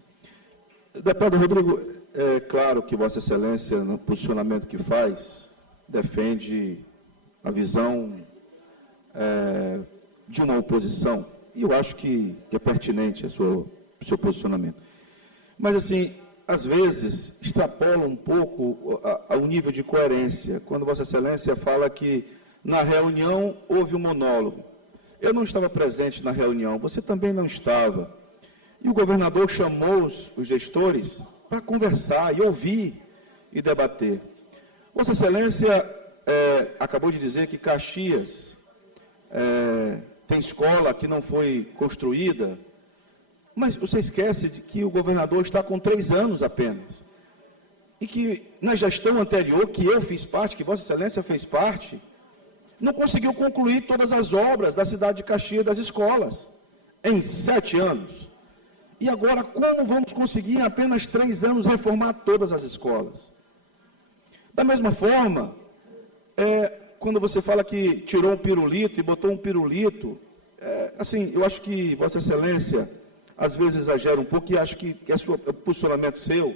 Deputado Rodrigo, é claro que Vossa Excelência, no posicionamento que faz, defende a visão de uma oposição, e eu acho que é pertinente o seu posicionamento. Mas, assim, às vezes, extrapola um pouco o nível de coerência, quando Vossa Excelência fala que na reunião houve um monólogo. Eu não estava presente na reunião, você também não estava. E o governador chamou os gestores para conversar e ouvir e debater. Vossa Excelência acabou de dizer que Caxias tem escola que não foi construída, mas você esquece de que o governador está com 3 anos apenas. E que na gestão anterior, que eu fiz parte, que Vossa Excelência fez parte, não conseguiu concluir todas as obras da cidade de Caxias, das escolas, em 7 anos. E agora, como vamos conseguir em apenas 3 anos reformar todas as escolas? Da mesma forma, quando você fala que tirou um pirulito e botou um pirulito, assim, eu acho que Vossa Excelência, às vezes exagera um pouco, e acho que é posicionamento seu,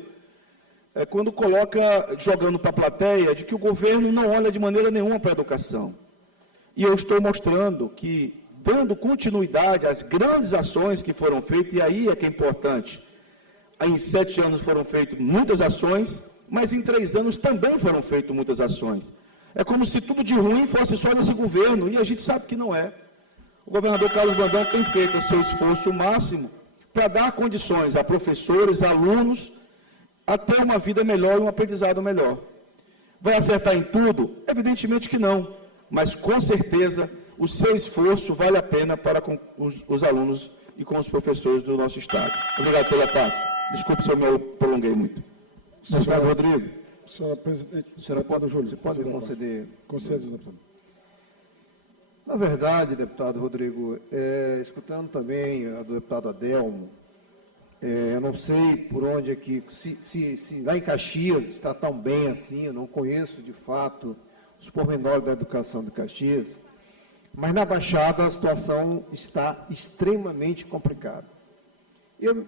quando coloca, jogando para a plateia, de que o governo não olha de maneira nenhuma para a educação. E eu estou mostrando que, dando continuidade às grandes ações que foram feitas, e aí é que é importante, em 7 anos foram feitas muitas ações, mas em 3 anos também foram feitas muitas ações. É como se tudo de ruim fosse só nesse governo, e a gente sabe que não é. O governador Carlos Brandão tem feito o seu esforço máximo para dar condições a professores, alunos, a ter uma vida melhor e um aprendizado melhor. Vai acertar em tudo? Evidentemente que não, mas com certeza o seu esforço vale a pena para com os alunos e com os professores do nosso Estado. Obrigado pela parte. Desculpe se eu me prolonguei muito. Deputado Rodrigo. Senhora presidente. Senhora Paulo Júlio, você pode conceder? Concede, deputado. Na verdade, deputado Rodrigo, escutando também a do deputado Adelmo, eu não sei por onde é que, se lá em Caxias está tão bem assim, eu não conheço de fato os pormenores da educação de Caxias, mas na Baixada a situação está extremamente complicada. Eu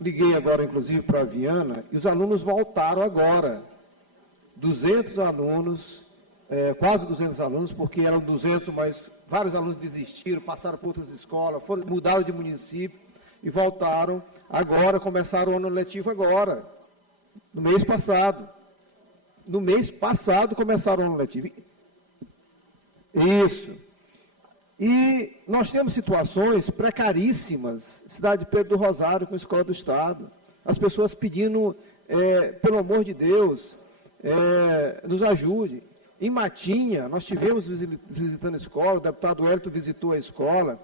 liguei agora, inclusive, para a Viana, e os alunos voltaram agora. 200 alunos, quase 200 alunos, porque eram 200, mas vários alunos desistiram, passaram por outras escolas, mudaram de município e voltaram. Agora, começaram o ano letivo agora, no mês passado. No mês passado começaram o ano letivo. Isso. E nós temos situações precaríssimas, cidade de Pedro do Rosário com Escola do Estado. As pessoas pedindo, pelo amor de Deus, nos ajude. Em Matinha, nós tivemos visitando a escola, o deputado Wellington visitou a escola,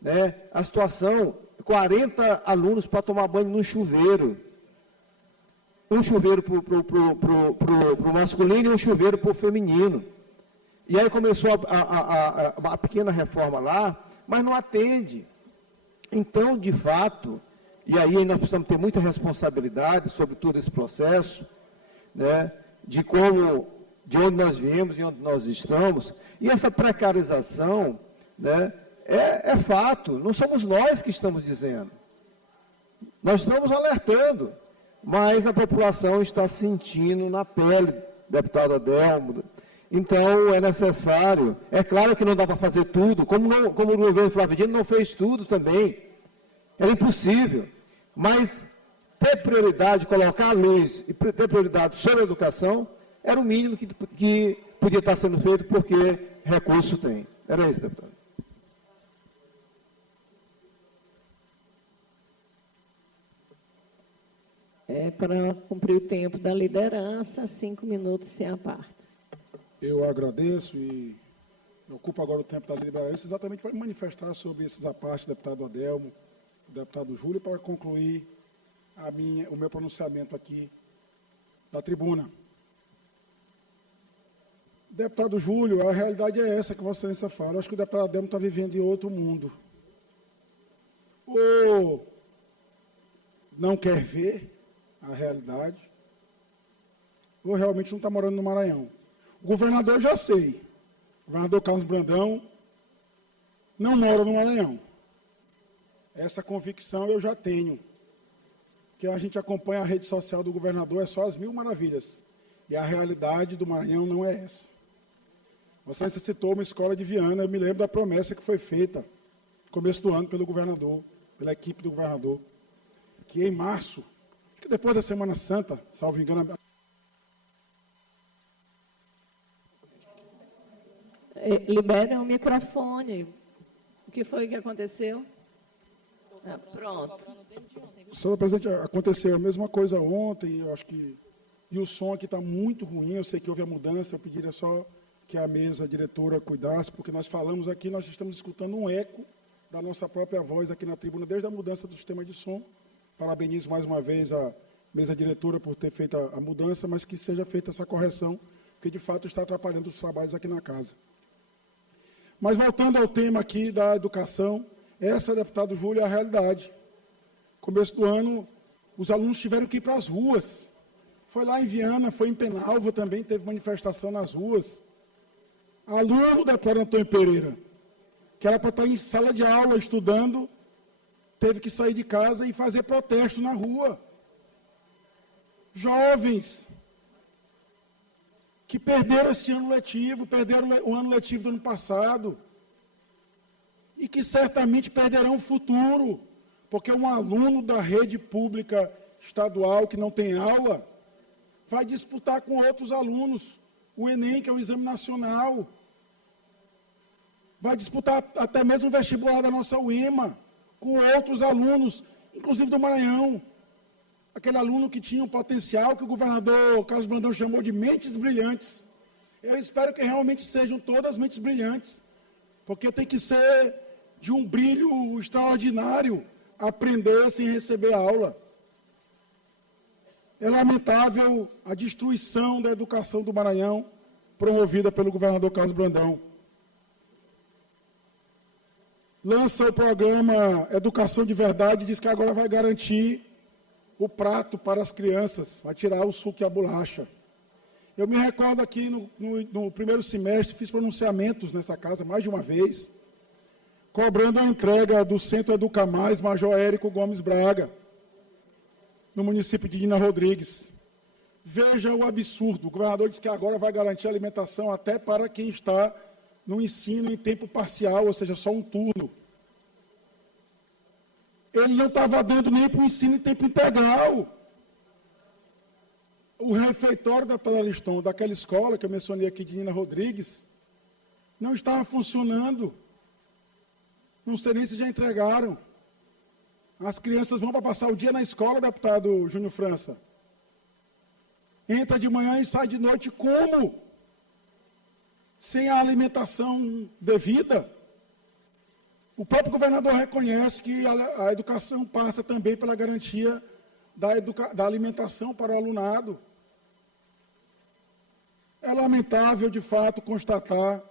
né? A situação, 40 alunos para tomar banho num chuveiro. Um chuveiro para o masculino e um chuveiro para o feminino. E aí começou a pequena reforma lá, mas não atende. Então, de fato, e aí nós precisamos ter muita responsabilidade sobre todo esse processo, né, de onde nós viemos e onde nós estamos, e essa precarização, né, é fato, não somos nós que estamos dizendo. Nós estamos alertando, mas a população está sentindo na pele, deputado Adelmo. Então, é necessário, é claro que não dá para fazer tudo, como o governo Flávio Dino não fez tudo também, era impossível, mas ter prioridade, colocar a luz e ter prioridade sobre a educação, era o mínimo que podia estar sendo feito, porque recurso tem. Era isso, deputado. para cumprir o tempo da liderança, 5 minutos sem apartes. Eu agradeço e ocupo agora o tempo da liderança exatamente para manifestar sobre esses apartes, deputado Adelmo, deputado Júlio, para concluir o meu pronunciamento aqui da tribuna. Deputado Júlio, a realidade é essa que Vossa Excelência fala. Eu acho que o deputado Adelmo está vivendo em outro mundo. Ou não quer ver a realidade, ou realmente não está morando no Maranhão. O governador eu já sei. O governador Carlos Brandão não mora no Maranhão. Essa convicção eu já tenho. Porque a gente acompanha a rede social do governador, é só as mil maravilhas. E a realidade do Maranhão não é essa. Você citou uma escola de Viana, eu me lembro da promessa que foi feita no começo do ano pelo governador, pela equipe do governador, que em março, acho que depois da Semana Santa, salvo engano... Libera o microfone. O que foi que aconteceu? Pronto. Senhor presidente, aconteceu a mesma coisa ontem, eu acho que... E o som aqui está muito ruim, eu sei que houve a mudança, eu pediria só que a mesa diretora cuidasse, porque nós falamos aqui, nós estamos escutando um eco da nossa própria voz aqui na tribuna, desde a mudança do sistema de som. Parabenizo mais uma vez a mesa diretora por ter feito a mudança, mas que seja feita essa correção, porque de fato está atrapalhando os trabalhos aqui na casa. Mas voltando ao tema aqui da educação, essa, deputado Júlio, é a realidade. Começo do ano, os alunos tiveram que ir para as ruas. Foi lá em Viana, foi em Penalva também, teve manifestação nas ruas. Aluno da deputado Antônio Pereira, que era para estar em sala de aula estudando, teve que sair de casa e fazer protesto na rua. Jovens que perderam esse ano letivo, perderam o ano letivo do ano passado, e que certamente perderão o futuro, porque um aluno da rede pública estadual que não tem aula, vai disputar com outros alunos o Enem, que é o Exame Nacional, vai disputar até mesmo o vestibular da nossa UEMA, com outros alunos, inclusive do Maranhão, aquele aluno que tinha um potencial que o governador Carlos Brandão chamou de mentes brilhantes. Eu espero que realmente sejam todas mentes brilhantes, porque tem que ser de um brilho extraordinário aprender sem receber aula. É lamentável a destruição da educação do Maranhão, promovida pelo governador Carlos Brandão. Lança o programa Educação de Verdade, diz que agora vai garantir o prato para as crianças, vai tirar o suco e a bolacha. Eu me recordo aqui no primeiro semestre, fiz pronunciamentos nessa casa mais de uma vez, cobrando a entrega do Centro Educa Mais Major Érico Gomes Braga, no município de Dina Rodrigues. Veja o absurdo, o governador disse que agora vai garantir alimentação até para quem está no ensino em tempo parcial, ou seja, só um turno. Ele não estava dando nem para o ensino em tempo integral. O refeitório da Pelariston, daquela escola que eu mencionei aqui de Nina Rodrigues, não estava funcionando. Não sei nem se já entregaram. As crianças vão para passar o dia na escola, deputado Júnior França. Entra de manhã e sai de noite como? Sem a alimentação devida. O próprio governador reconhece que a educação passa também pela garantia da alimentação para o alunado. É lamentável, de fato, constatar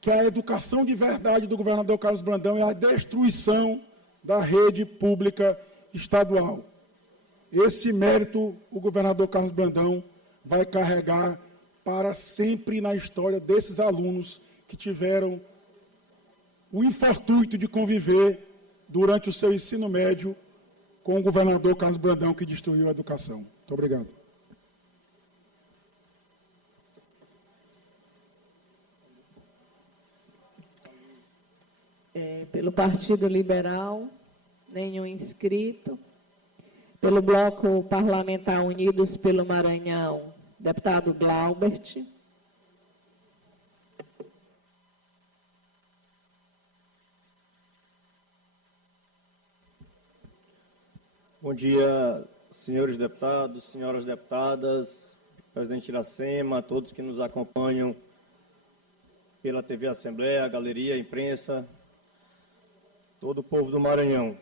que a educação de verdade do governador Carlos Brandão é a destruição da rede pública estadual. Esse mérito o governador Carlos Brandão vai carregar para sempre na história desses alunos que tiveram o infortúnio de conviver durante o seu ensino médio com o governador Carlos Brandão, que destruiu a educação. Muito obrigado. Pelo Partido Liberal, nenhum inscrito. Pelo Bloco Parlamentar Unidos pelo Maranhão, deputado Glaubert. Bom dia, senhores deputados, senhoras deputadas, presidente Iracema, todos que nos acompanham pela TV Assembleia, a galeria, a imprensa, todo o povo do Maranhão.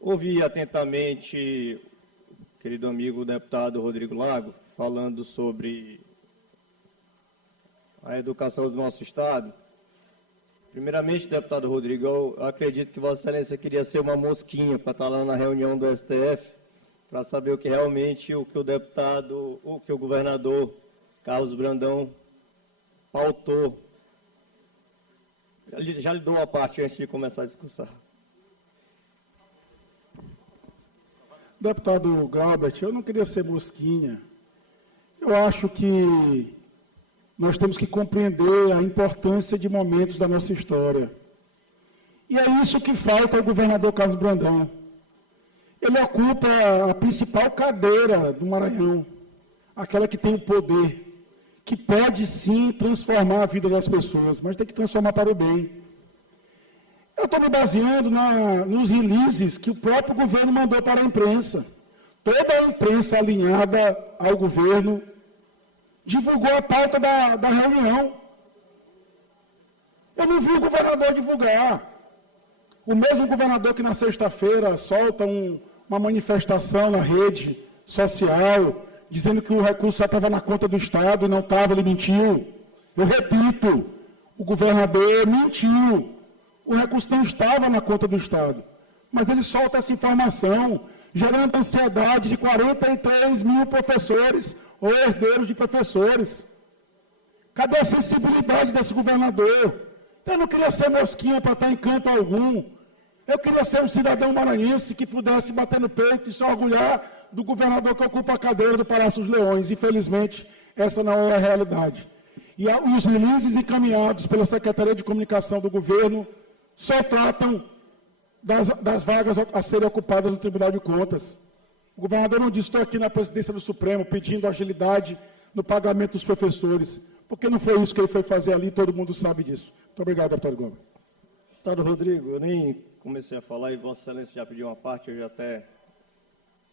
Ouvi atentamente o querido amigo deputado Rodrigo Lago falando sobre a educação do nosso Estado. Primeiramente, deputado Rodrigo, eu acredito que Vossa Excelência queria ser uma mosquinha para estar lá na reunião do STF, para saber o que realmente o governador Carlos Brandão pautou. Já lhe dou a parte antes de começar a discussão. Deputado Galbert, eu não queria ser mosquinha. Eu acho que nós temos que compreender a importância de momentos da nossa história. E é isso que falta ao governador Carlos Brandão. Ele ocupa a principal cadeira do Maranhão, aquela que tem o poder, que pode sim transformar a vida das pessoas, mas tem que transformar para o bem. Eu estou me baseando nos releases que o próprio governo mandou para a imprensa. Toda a imprensa alinhada ao governo divulgou a pauta da reunião. Eu não vi o governador divulgar. O mesmo governador que na sexta-feira solta uma manifestação na rede social, dizendo que o recurso já estava na conta do Estado e não estava, ele mentiu. Eu repito, o governador mentiu. O recurso não estava na conta do Estado. Mas ele solta essa informação, gerando ansiedade de 43 mil professores ou herdeiros de professores. Cadê a sensibilidade desse governador? Eu não queria ser mosquinha para estar em canto algum. Eu queria ser um cidadão maranhense que pudesse bater no peito e se orgulhar do governador que ocupa a cadeira do Palácio dos Leões. Infelizmente, essa não é a realidade. E os releases encaminhados pela Secretaria de Comunicação do governo só tratam das vagas a serem ocupadas no Tribunal de Contas. O governador não disse: estou aqui na presidência do Supremo pedindo agilidade no pagamento dos professores, porque não foi isso que ele foi fazer ali, todo mundo sabe disso. Muito obrigado, deputado Gomes. Deputado Rodrigo, eu nem comecei a falar e Vossa Excelência já pediu uma parte, eu já até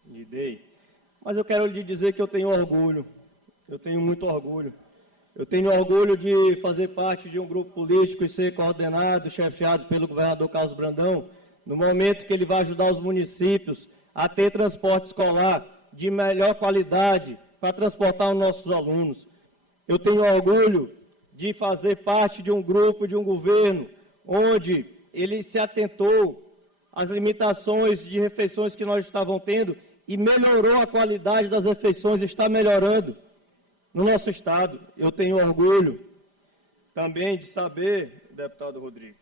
lhe dei, mas eu quero lhe dizer que eu tenho orgulho, eu tenho muito orgulho. Eu tenho orgulho de fazer parte de um grupo político e ser coordenado, chefiado pelo governador Carlos Brandão, no momento que ele vai ajudar os municípios a ter transporte escolar de melhor qualidade para transportar os nossos alunos. Eu tenho orgulho de fazer parte de um grupo, de um governo, onde ele se atentou às limitações de refeições que nós estávamos tendo e melhorou a qualidade das refeições, está melhorando no nosso Estado. Eu tenho orgulho também de saber, deputado Rodrigo,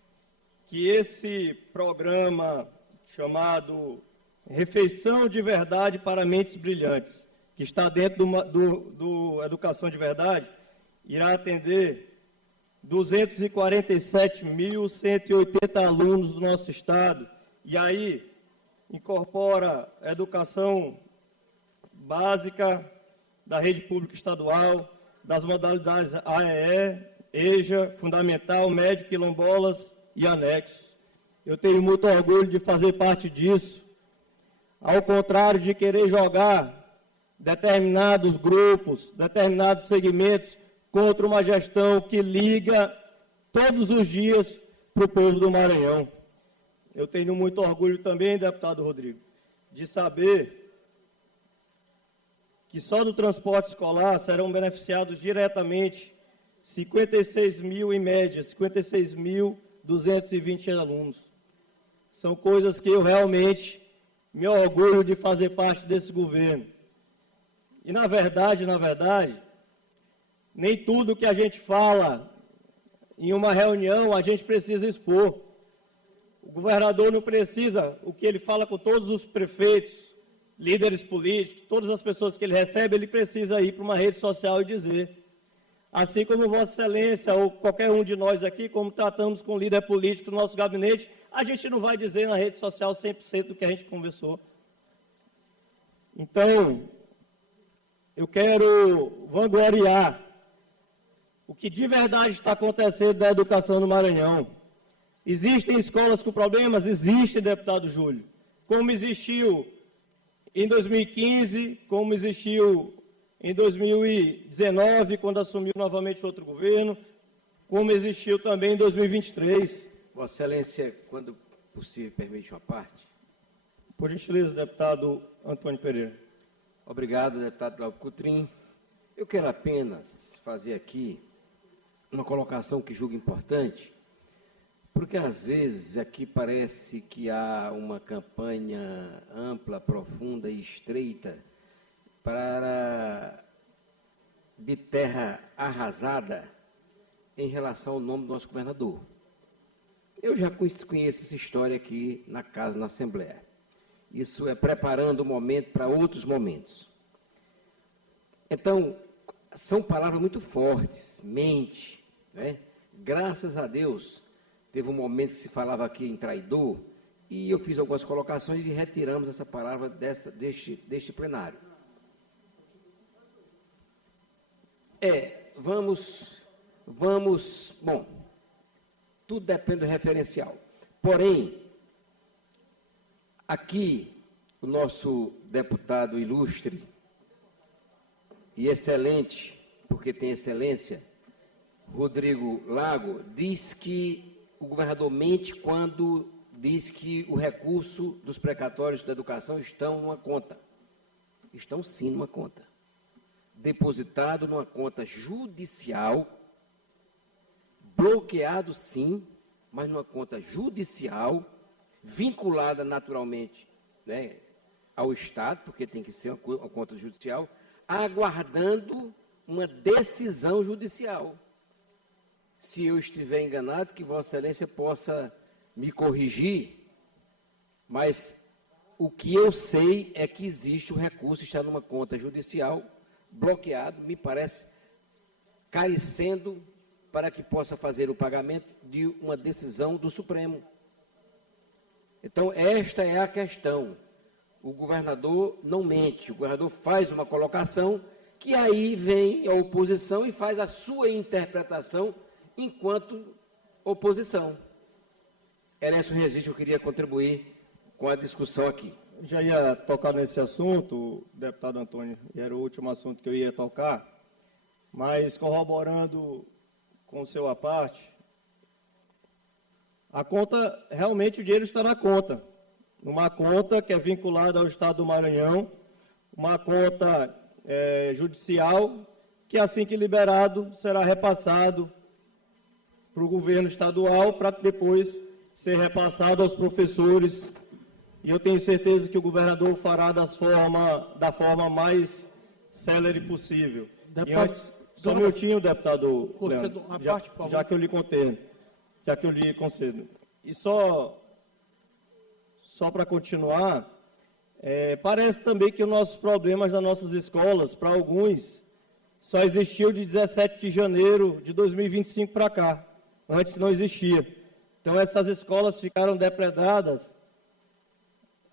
que esse programa chamado Refeição de Verdade para Mentes Brilhantes, que está dentro do Educação de Verdade, irá atender 247.180 alunos do nosso Estado, e aí incorpora a educação básica da rede pública estadual, das modalidades AEE, EJA, Fundamental, Médio, Quilombolas e Anexos. Eu tenho muito orgulho de fazer parte disso, ao contrário de querer jogar determinados grupos, determinados segmentos contra uma gestão que liga todos os dias para o povo do Maranhão. Eu tenho muito orgulho também, deputado Rodrigo, de saber que só do transporte escolar serão beneficiados diretamente 56 mil, em média, 56.220 alunos. São coisas que eu realmente me orgulho de fazer parte desse governo. E, na verdade, nem tudo que a gente fala em uma reunião a gente precisa expor. O governador não precisa, o que ele fala com todos os prefeitos, líderes políticos, todas as pessoas que ele recebe, ele precisa ir para uma rede social e dizer. Assim como Vossa Excelência ou qualquer um de nós aqui, como tratamos com líder político no nosso gabinete, a gente não vai dizer na rede social 100% do que a gente conversou. Então, eu quero vangloriar o que de verdade está acontecendo na educação no Maranhão. Existem escolas com problemas? Existem, deputado Júlio. Como existiu em 2015, como existiu em 2019, quando assumiu novamente outro governo, como existiu também em 2023. Vossa Excelência, quando possível, permite uma parte? Por gentileza, deputado Antônio Pereira. Obrigado, deputado Glauco Coutrin. Eu quero apenas fazer aqui uma colocação que julgo importante, porque às vezes aqui parece que há uma campanha ampla, profunda e estreita de terra arrasada em relação ao nome do nosso governador. Eu já conheço essa história aqui na casa, na Assembleia. Isso é preparando o momento para outros momentos. Então, são palavras muito fortes, mente, né? Graças a Deus, teve um momento que se falava aqui em traidor, e eu fiz algumas colocações e retiramos essa palavra deste plenário. Bom, tudo depende do referencial. Porém, aqui, o nosso deputado ilustre e excelente, porque tem excelência, Rodrigo Lago, diz que o governador mente quando diz que o recurso dos precatórios da educação estão numa conta. Estão sim numa conta. Depositado numa conta judicial, bloqueado sim, mas numa conta judicial, vinculada naturalmente, né, ao Estado, porque tem que ser uma conta judicial, aguardando uma decisão judicial. Se eu estiver enganado, que Vossa Excelência possa me corrigir, mas o que eu sei é que existe o recurso, está numa conta judicial, bloqueado, me parece, carecendo para que possa fazer o pagamento de uma decisão do Supremo. Então, esta é a questão. O governador não mente, o governador faz uma colocação que aí vem a oposição e faz a sua interpretação enquanto oposição. Era esse o registro que eu queria contribuir com a discussão aqui. Já ia tocar nesse assunto, deputado Antônio, e era o último assunto que eu ia tocar, mas corroborando com o seu à parte, a conta, realmente o dinheiro está na conta, numa conta que é vinculada ao Estado do Maranhão, uma conta judicial, que assim que liberado, será repassado para o governo estadual, para depois ser repassado aos professores. E eu tenho certeza que o governador fará da forma mais célere possível. Deputado, e antes, só um minutinho, deputado Leandro, já que eu lhe concedo. E só para continuar, parece também que os nossos problemas das nossas escolas, para alguns, só existiu de 17 de janeiro de 2025 para cá. Antes não existia. Então, essas escolas ficaram depredadas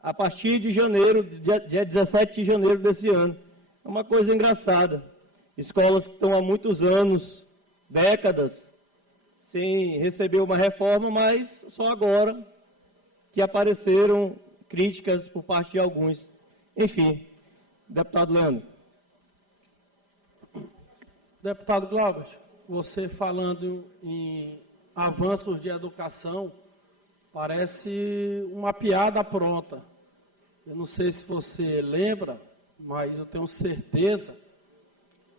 a partir de janeiro, dia 17 de janeiro desse ano. É uma coisa engraçada. Escolas que estão há muitos anos, décadas, sem receber uma reforma, mas só agora que apareceram críticas por parte de alguns. Enfim, deputado Leandro. Deputado Glauber, você falando em avanços de educação, parece uma piada pronta. Eu não sei se você lembra, mas eu tenho certeza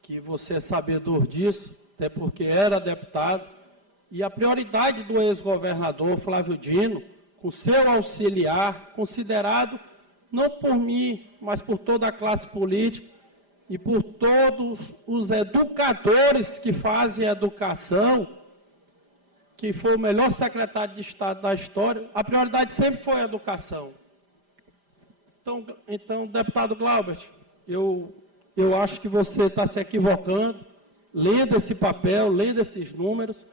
que você é sabedor disso, até porque era deputado, e a prioridade do ex-governador Flávio Dino, com seu auxiliar, considerado não por mim, mas por toda a classe política e por todos os educadores que fazem educação, que foi o melhor secretário de Estado da história, a prioridade sempre foi a educação. Então, deputado Glauber, eu acho que você está se equivocando, lendo esse papel, lendo esses números.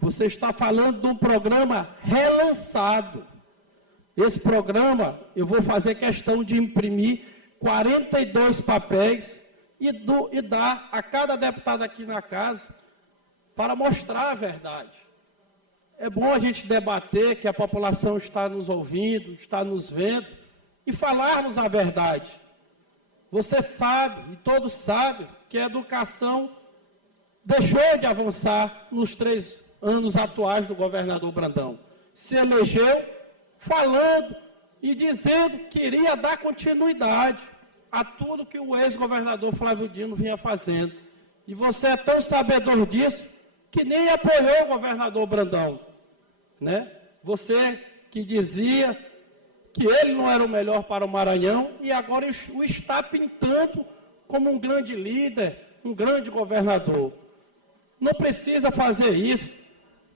Você está falando de um programa relançado. Esse programa, eu vou fazer questão de imprimir 42 papéis e dar a cada deputado aqui na casa para mostrar a verdade. É bom a gente debater, que a população está nos ouvindo, está nos vendo, e falarmos a verdade. Você sabe, e todos sabem, que a educação deixou de avançar nos 3 anos atuais do governador Brandão. Se elegeu falando e dizendo que iria dar continuidade a tudo que o ex-governador Flávio Dino vinha fazendo. E você é tão sabedor disso que nem apoiou o governador Brandão, né? Você que dizia que ele não era o melhor para o Maranhão e agora o está pintando como um grande líder, um grande governador. Não precisa fazer isso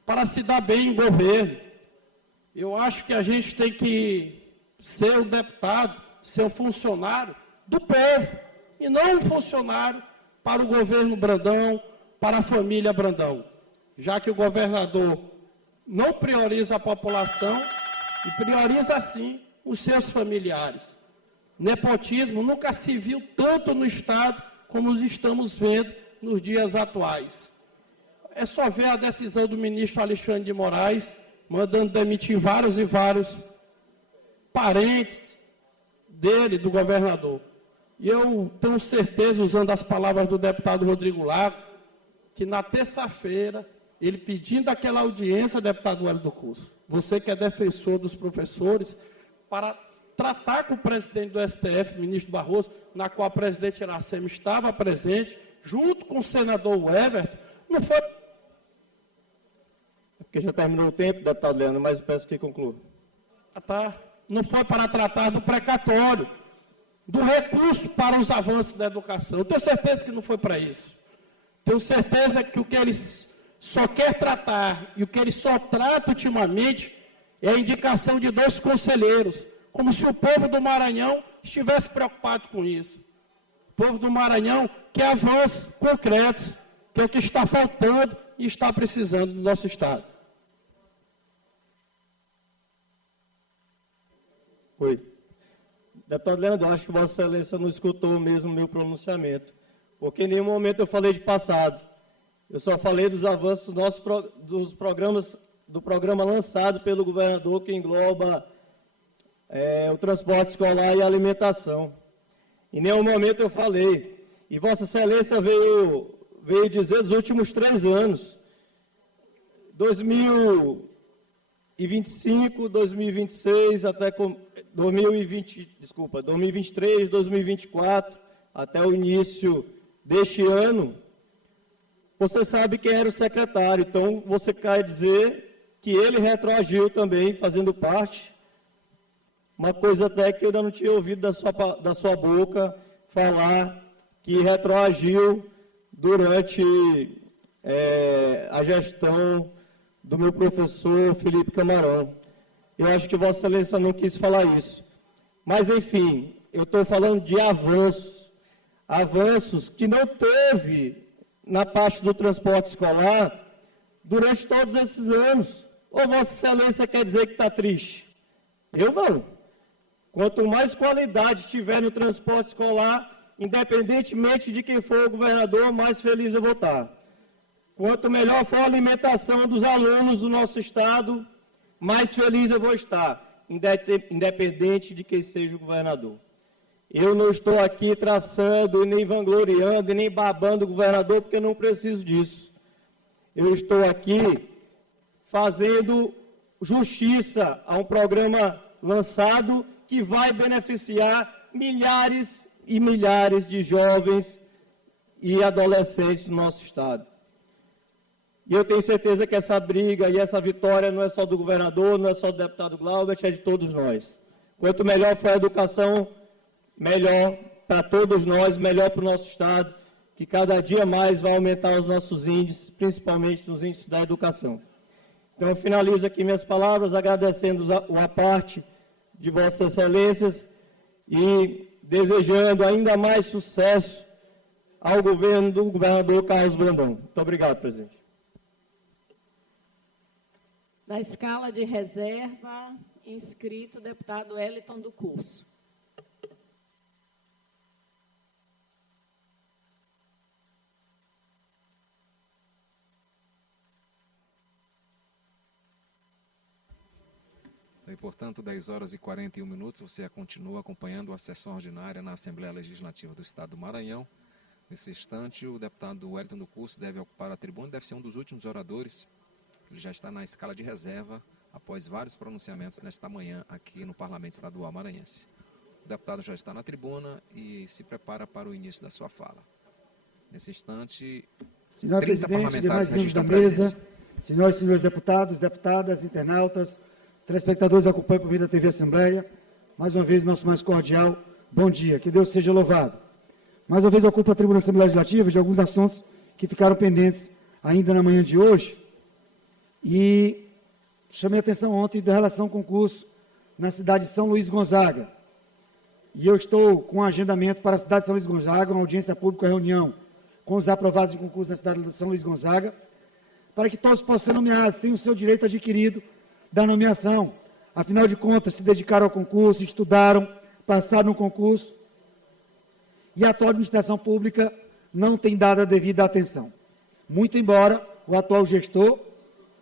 para se dar bem em governo. Eu acho que a gente tem que ser um deputado, ser um funcionário do povo, e não um funcionário para o governo Brandão, para a família Brandão, já que o governador não prioriza a população e prioriza, sim, os seus familiares. Nepotismo nunca se viu tanto no Estado como estamos vendo nos dias atuais. É só ver a decisão do ministro Alexandre de Moraes, mandando demitir vários e vários parentes dele, do governador. E eu tenho certeza, usando as palavras do deputado Rodrigo Lago, que na terça-feira, ele pedindo aquela audiência, deputado Hélio do Curso, você que é defensor dos professores, para tratar com o presidente do STF, ministro Barroso, na qual o presidente Iracema estava presente, junto com o senador Everton, não foi... Porque já terminou o tempo, deputado Leandro, mas peço que conclua. Não foi para tratar do precatório, do recurso para os avanços da educação. Eu tenho certeza que não foi para isso. Tenho certeza que o que ele só quer tratar e o que ele só trata ultimamente é a indicação de 2 conselheiros, como se o povo do Maranhão estivesse preocupado com isso. O povo do Maranhão quer avanços concretos, que é o que está faltando e está precisando no nosso Estado. Oi. Deputado Leandro, acho que Vossa Excelência não escutou mesmo o meu pronunciamento, porque em nenhum momento eu falei de passado. Eu só falei dos avanços dos programas, do programa lançado pelo governador, que engloba o transporte escolar e a alimentação. Em nenhum momento eu falei. E Vossa Excelência veio dizer dos últimos 3 anos, 2025, 2026, até 2023, 2024, até o início deste ano, você sabe quem era o secretário. Então, você quer dizer que ele retroagiu também, fazendo parte. Uma coisa até que eu ainda não tinha ouvido da sua boca falar que retroagiu durante a gestão do meu professor Felipe Camarão. Eu acho que Vossa Excelência não quis falar isso. Mas, enfim, eu estou falando de avanços que não teve na parte do transporte escolar durante todos esses anos. Ou Vossa Excelência quer dizer que está triste? Eu não. Quanto mais qualidade tiver no transporte escolar, independentemente de quem for o governador, mais feliz eu vou estar. Quanto melhor for a alimentação dos alunos do nosso Estado, mais feliz eu vou estar, independente de quem seja o governador. Eu não estou aqui traçando, nem vangloriando, e nem babando o governador, porque eu não preciso disso. Eu estou aqui fazendo justiça a um programa lançado que vai beneficiar milhares e milhares de jovens e adolescentes do nosso Estado. E eu tenho certeza que essa briga e essa vitória não é só do governador, não é só do deputado Glaubert, é de todos nós. Quanto melhor for a educação, melhor para todos nós, melhor para o nosso Estado, que cada dia mais vai aumentar os nossos índices, principalmente nos índices da educação. Então, eu finalizo aqui minhas palavras, agradecendo a parte de Vossas Excelências e desejando ainda mais sucesso ao governo do governador Carlos Brandão. Muito obrigado, presidente. Na escala de reserva, inscrito o deputado Wellington do Curso. Aí, portanto, 10 horas e 41 minutos, você continua acompanhando a sessão ordinária na Assembleia Legislativa do Estado do Maranhão. Nesse instante, o deputado Wellington do Curso deve ocupar a tribuna, deve ser um dos últimos oradores. Ele já está na escala de reserva, após vários pronunciamentos nesta manhã aqui no Parlamento Estadual Maranhense. O deputado já está na tribuna e se prepara para o início da sua fala. Nesse instante, Senhor 30 presidente, parlamentares demais membros da registram mesa, presença. senhoras e senhores deputados, deputadas, internautas, telespectadores que acompanham por meio da TV Assembleia, mais uma vez, nosso mais cordial bom dia, que Deus seja louvado. Mais uma vez, eu ocupo a tribuna da Assembleia Legislativa de alguns assuntos que ficaram pendentes ainda na manhã de hoje, e chamei a atenção ontem da relação com o concurso na cidade de São Luís Gonzaga, e eu estou com um agendamento para a cidade de São Luís Gonzaga, uma audiência pública, uma reunião com os aprovados de concurso na cidade de São Luís Gonzaga, para que todos possam ser nomeados, tenham o seu direito adquirido da nomeação. Afinal de contas, se dedicaram ao concurso, estudaram, passaram no concurso, e a atual administração pública não tem dado a devida atenção. Muito embora o atual gestor,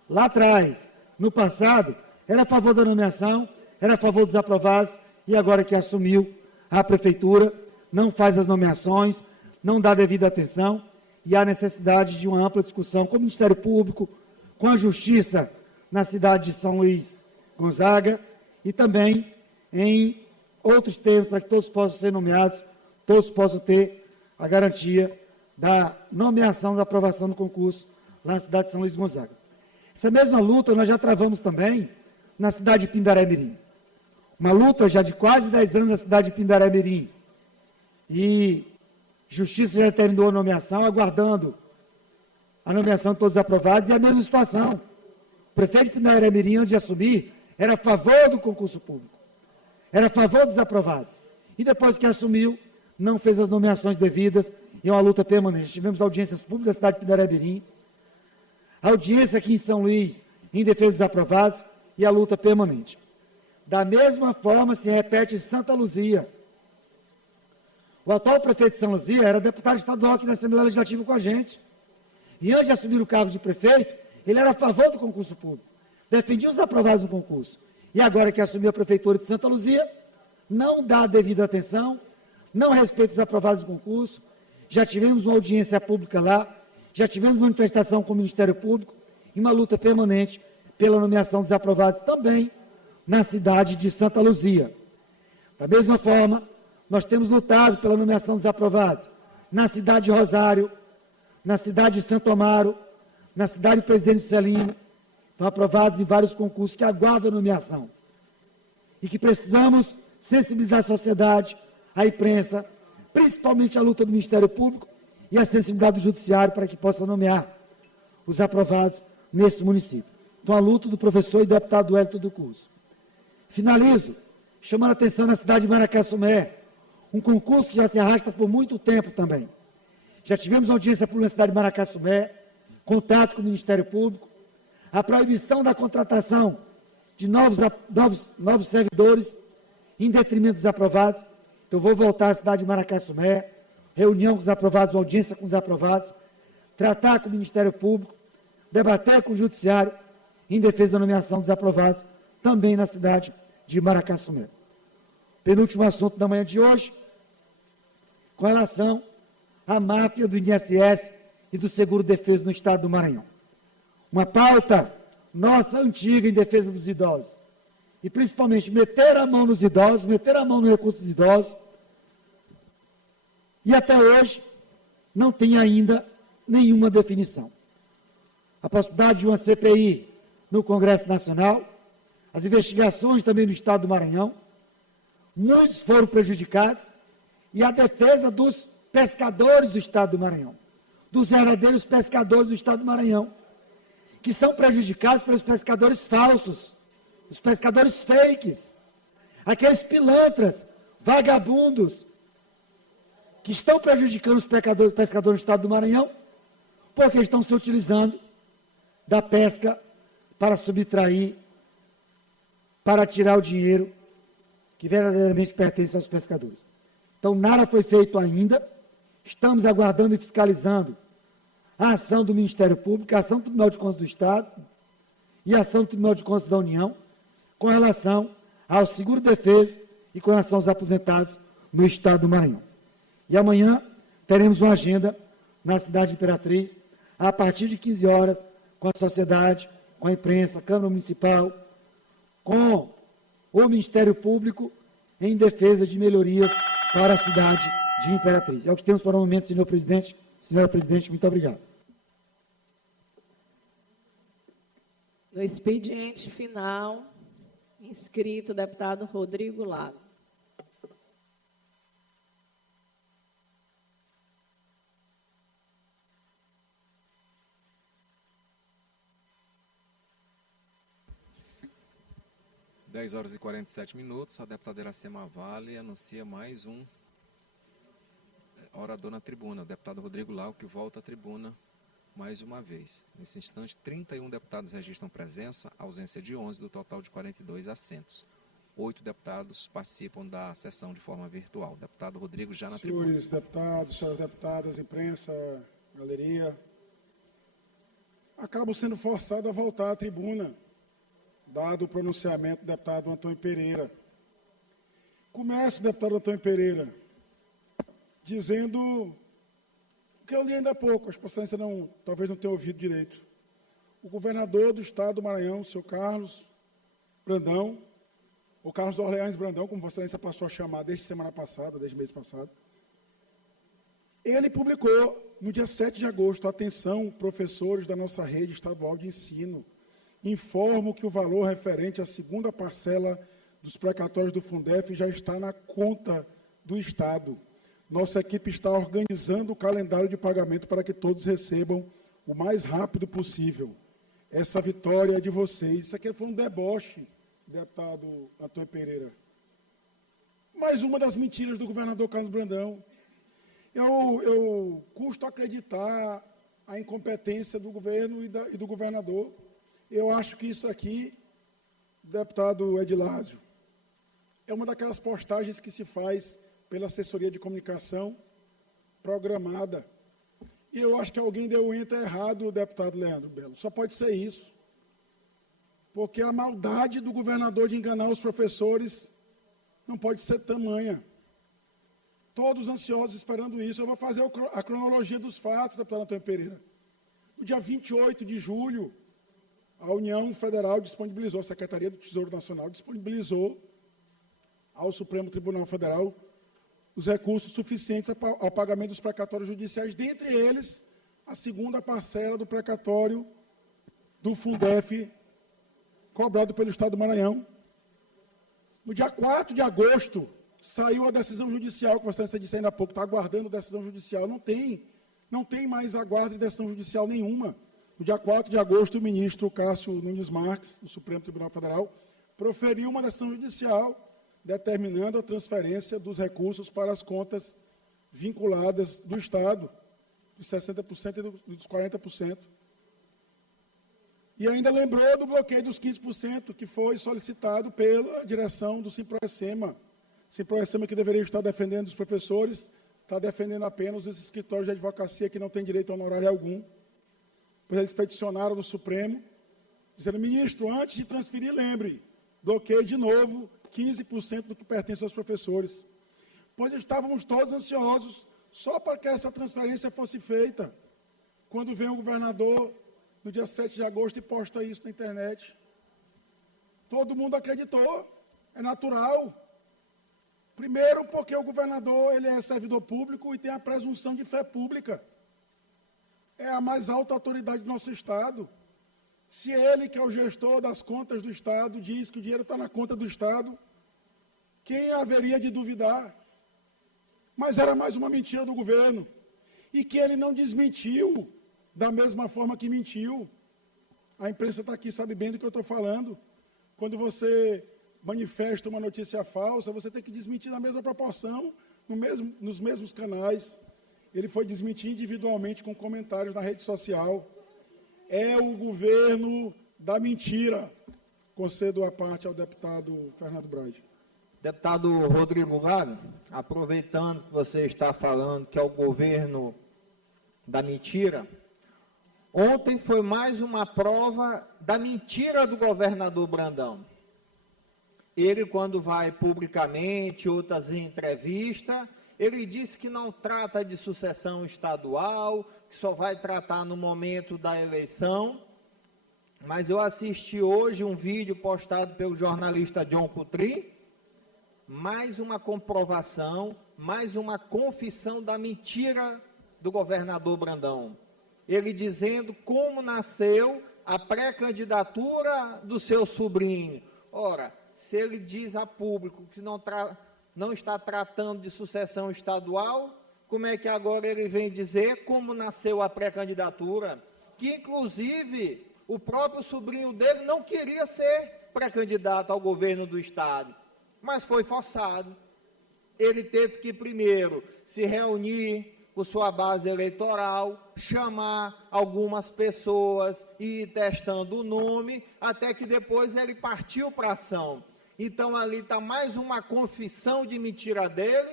lá atrás, no passado, era a favor da nomeação, era a favor dos aprovados, e agora que assumiu a prefeitura, não faz as nomeações, não dá devida atenção, e há necessidade de uma ampla discussão com o Ministério Público, com a Justiça na cidade de São Luís Gonzaga, e também em outros termos, para que todos possam ser nomeados, todos possam ter a garantia da nomeação, da aprovação do concurso lá na cidade de São Luís Gonzaga. Essa mesma luta nós já travamos também na cidade de Pindaré-Mirim. Uma luta já de quase 10 anos na cidade de Pindaré-Mirim. E Justiça já determinou a nomeação, aguardando a nomeação de todos os aprovados, e a mesma situação. O prefeito de Pindaré-Mirim, antes de assumir, era a favor do concurso público, era a favor dos aprovados. E depois que assumiu, não fez as nomeações devidas, e é uma luta permanente. Tivemos audiências públicas na cidade de Pindaré-Mirim, audiência aqui em São Luís, em defesa dos aprovados, e a luta permanente. Da mesma forma se repete em Santa Luzia. O atual prefeito de São Luzia era deputado estadual aqui na Assembleia Legislativa com a gente. E antes de assumir o cargo de prefeito, ele era a favor do concurso público. Defendia os aprovados no concurso. E agora que assumiu a prefeitura de Santa Luzia, não dá a devida atenção, não respeita os aprovados do concurso. Já tivemos uma audiência pública lá, já tivemos manifestação com o Ministério Público e uma luta permanente pela nomeação dos aprovados também na cidade de Santa Luzia. Da mesma forma, nós temos lutado pela nomeação dos aprovados na cidade de Rosário, na cidade de Santo Amaro, na cidade de Presidente Celino. Estão aprovados em vários concursos que aguardam a nomeação. E que precisamos sensibilizar a sociedade, a imprensa, principalmente a luta do Ministério Público e a sensibilidade do Judiciário para que possa nomear os aprovados nesse município. Então, a luta do professor e deputado Wellington do Curso. Finalizo chamando a atenção na cidade de Maracassumé, um concurso que já se arrasta por muito tempo também. Já tivemos audiência pública na cidade de Maracassumé, contato com o Ministério Público, a proibição da contratação de novos servidores em detrimento dos aprovados. Então, vou voltar à cidade de Maracassumé, reunião com os aprovados, audiência com os aprovados, tratar com o Ministério Público, debater com o Judiciário em defesa da nomeação dos aprovados, também na cidade de Maracassumé. Penúltimo assunto da manhã de hoje, com relação à máfia do INSS e do seguro-defeso no estado do Maranhão. Uma pauta nossa antiga em defesa dos idosos. E principalmente meter a mão nos idosos, meter a mão no recurso dos idosos. E até hoje não tem ainda nenhuma definição. A possibilidade de uma CPI no Congresso Nacional, as investigações também no estado do Maranhão, muitos foram prejudicados, e a defesa dos pescadores do estado do Maranhão, dos verdadeiros pescadores do estado do Maranhão, que são prejudicados pelos pescadores falsos, os pescadores fakes, aqueles pilantras, vagabundos, que estão prejudicando os pescadores do estado do Maranhão, porque estão se utilizando da pesca para subtrair, para tirar o dinheiro que verdadeiramente pertence aos pescadores. Então, nada foi feito ainda, estamos aguardando e fiscalizando a ação do Ministério Público, a ação do Tribunal de Contas do Estado e a ação do Tribunal de Contas da União, com relação ao seguro-defeso e com relação aos aposentados no estado do Maranhão. E amanhã teremos uma agenda na cidade de Imperatriz, a partir de 15 horas, com a sociedade, com a imprensa, Câmara Municipal, com o Ministério Público, em defesa de melhorias para a cidade de Imperatriz. É o que temos para o momento, senhor presidente. Senhora presidente, muito obrigado. No expediente final, inscrito o deputado Rodrigo Lago. Dez horas e 47 minutos, a deputada Iracema Vale anuncia mais um orador na tribuna, o deputado Rodrigo Lago, que volta à tribuna mais uma vez. Nesse instante, 31 deputados registram presença, ausência de 11, do total de 42 assentos. 8 deputados participam da sessão de forma virtual. Deputado Rodrigo já na tribuna. Senhores deputados, senhoras deputadas, imprensa, galeria, acabo sendo forçado a voltar à tribuna, dado o pronunciamento do deputado Antônio Pereira. Começo, deputado Antônio Pereira, dizendo que eu li ainda há pouco, acho que Vossa Excelência talvez não tenha ouvido direito. O governador do estado do Maranhão, o senhor Carlos Brandão, ou Carlos Orleans Brandão, como Vossa Excelência passou a chamar desde semana passada, desde mês passado, ele publicou no dia 7 de agosto, atenção, professores da nossa rede estadual de ensino, informo que o valor referente à segunda parcela dos precatórios do Fundef já está na conta do Estado. Nossa equipe está organizando o calendário de pagamento para que todos recebam o mais rápido possível. Essa vitória é de vocês. Isso aqui foi um deboche, deputado Antônio Pereira. Mais uma das mentiras do governador Carlos Brandão. Eu custo acreditar a incompetência do governo e do governador. Eu acho que isso aqui, deputado Edilásio, é uma daquelas postagens que se faz pela assessoria de comunicação programada. E eu acho que alguém deu o enter errado, deputado Leandro Belo. Só pode ser isso. Porque a maldade do governador de enganar os professores não pode ser tamanha. Todos ansiosos esperando isso. Eu vou fazer a cronologia dos fatos, deputado Antônio Pereira. No dia 28 de julho, a União Federal disponibilizou, a Secretaria do Tesouro Nacional disponibilizou ao Supremo Tribunal Federal os recursos suficientes ao pagamento dos precatórios judiciais, dentre eles a segunda parcela do precatório do Fundef, cobrado pelo Estado do Maranhão. No dia 4 de agosto, saiu a decisão judicial, que você disse ainda há pouco, está aguardando decisão judicial. Não tem mais aguardo de decisão judicial nenhuma. No dia 4 de agosto, o ministro Cássio Nunes Marques, do Supremo Tribunal Federal, proferiu uma decisão judicial determinando a transferência dos recursos para as contas vinculadas do Estado, dos 60% e dos 40%. E ainda lembrou do bloqueio dos 15%, que foi solicitado pela direção do Simproecema. Simproecema, que deveria estar defendendo os professores, está defendendo apenas os escritórios de advocacia que não têm direito a honorário algum. Pois eles peticionaram no Supremo, dizendo, ministro, antes de transferir, lembre, bloqueie de novo 15% do que pertence aos professores. Pois estávamos todos ansiosos só para que essa transferência fosse feita. Quando vem o governador, no dia 7 de agosto, e posta isso na internet. Todo mundo acreditou, é natural. Primeiro, porque o governador ele é servidor público e tem a presunção de fé pública. É a mais alta autoridade do nosso Estado. Se ele, que é o gestor das contas do Estado, diz que o dinheiro está na conta do Estado, quem haveria de duvidar? Mas era mais uma mentira do governo. E que ele não desmentiu da mesma forma que mentiu. A imprensa está aqui, sabe bem do que eu estou falando. Quando você manifesta uma notícia falsa, você tem que desmentir na mesma proporção, nos mesmos canais. Ele foi desmentir individualmente com comentários na rede social. É o governo da mentira. Concedo a parte ao deputado Fernando Braide. Deputado Rodrigo Lago, aproveitando que você está falando que é o governo da mentira, ontem foi mais uma prova da mentira do governador Brandão. ele, quando vai publicamente, outras em entrevista, ele disse que não trata de sucessão estadual, que só vai tratar no momento da eleição. Mas eu assisti hoje um vídeo postado pelo jornalista John Coutrin, mais uma comprovação, mais uma confissão da mentira do governador Brandão. Ele dizendo como nasceu a pré-candidatura do seu sobrinho. Ora, se ele diz a público que não está tratando de sucessão estadual, como é que agora ele vem dizer como nasceu a pré-candidatura? Que, inclusive, o próprio sobrinho dele não queria ser pré-candidato ao governo do Estado, mas foi forçado. Ele teve que, primeiro, se reunir com sua base eleitoral, chamar algumas pessoas e ir testando o nome, até que depois ele partiu para a ação. Então, ali está mais uma confissão de mentira dele,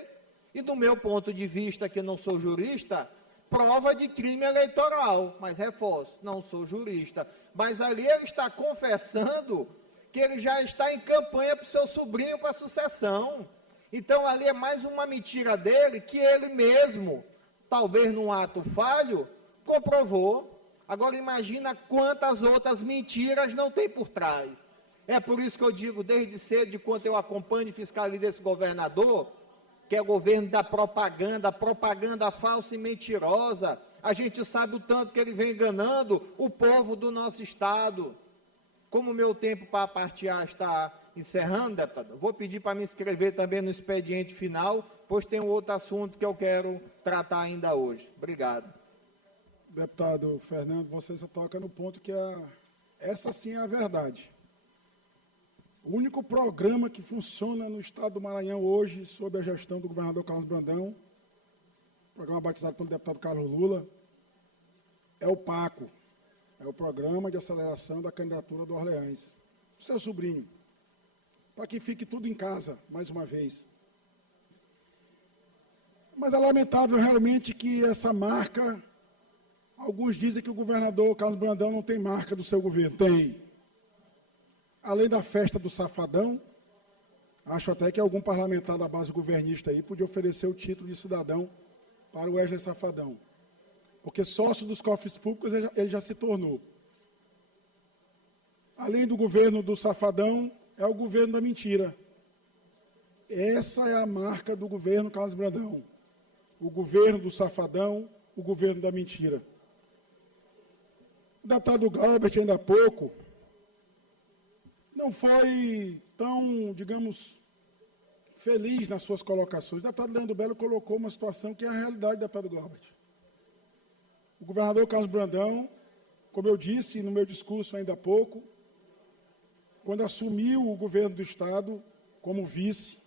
e do meu ponto de vista, que não sou jurista, prova de crime eleitoral. Mas reforço, não sou jurista. Mas ali ele está confessando que ele já está em campanha para o seu sobrinho para a sucessão. Então, ali é mais uma mentira dele, que ele mesmo, talvez num ato falho, comprovou. Agora, imagina quantas outras mentiras não tem por trás. É por isso que eu digo, desde cedo, de quanto eu acompanho e fiscalizo esse governador, que é o governo da propaganda, propaganda falsa e mentirosa. A gente sabe o tanto que ele vem enganando o povo do nosso Estado. Como o meu tempo para partilhar está encerrando, deputado, vou pedir para me inscrever também no expediente final, pois tem um outro assunto que eu quero tratar ainda hoje. Obrigado. Deputado Fernando, você só toca no ponto que essa sim é a verdade. O único programa que funciona no estado do Maranhão hoje, sob a gestão do governador Carlos Brandão, programa batizado pelo deputado Carlos Lula, é o PACO, é o Programa de Aceleração da Candidatura do Orleans. Seu sobrinho, para que fique tudo em casa, mais uma vez. Mas é lamentável realmente que essa marca, alguns dizem que o governador Carlos Brandão não tem marca do seu governo. Tem. Além da festa do Safadão, acho até que algum parlamentar da base governista aí podia oferecer o título de cidadão para o Wesley Safadão. Porque sócio dos cofres públicos ele já se tornou. Além do governo do Safadão, é o governo da mentira. Essa é a marca do governo Carlos Brandão. O governo do Safadão, o governo da mentira. O deputado Galbert, ainda há pouco, não foi tão, digamos, feliz nas suas colocações. O deputado Leandro Belo colocou uma situação que é a realidade do deputado Galbert. O governador Carlos Brandão, como eu disse no meu discurso ainda há pouco, quando assumiu o governo do Estado como vice,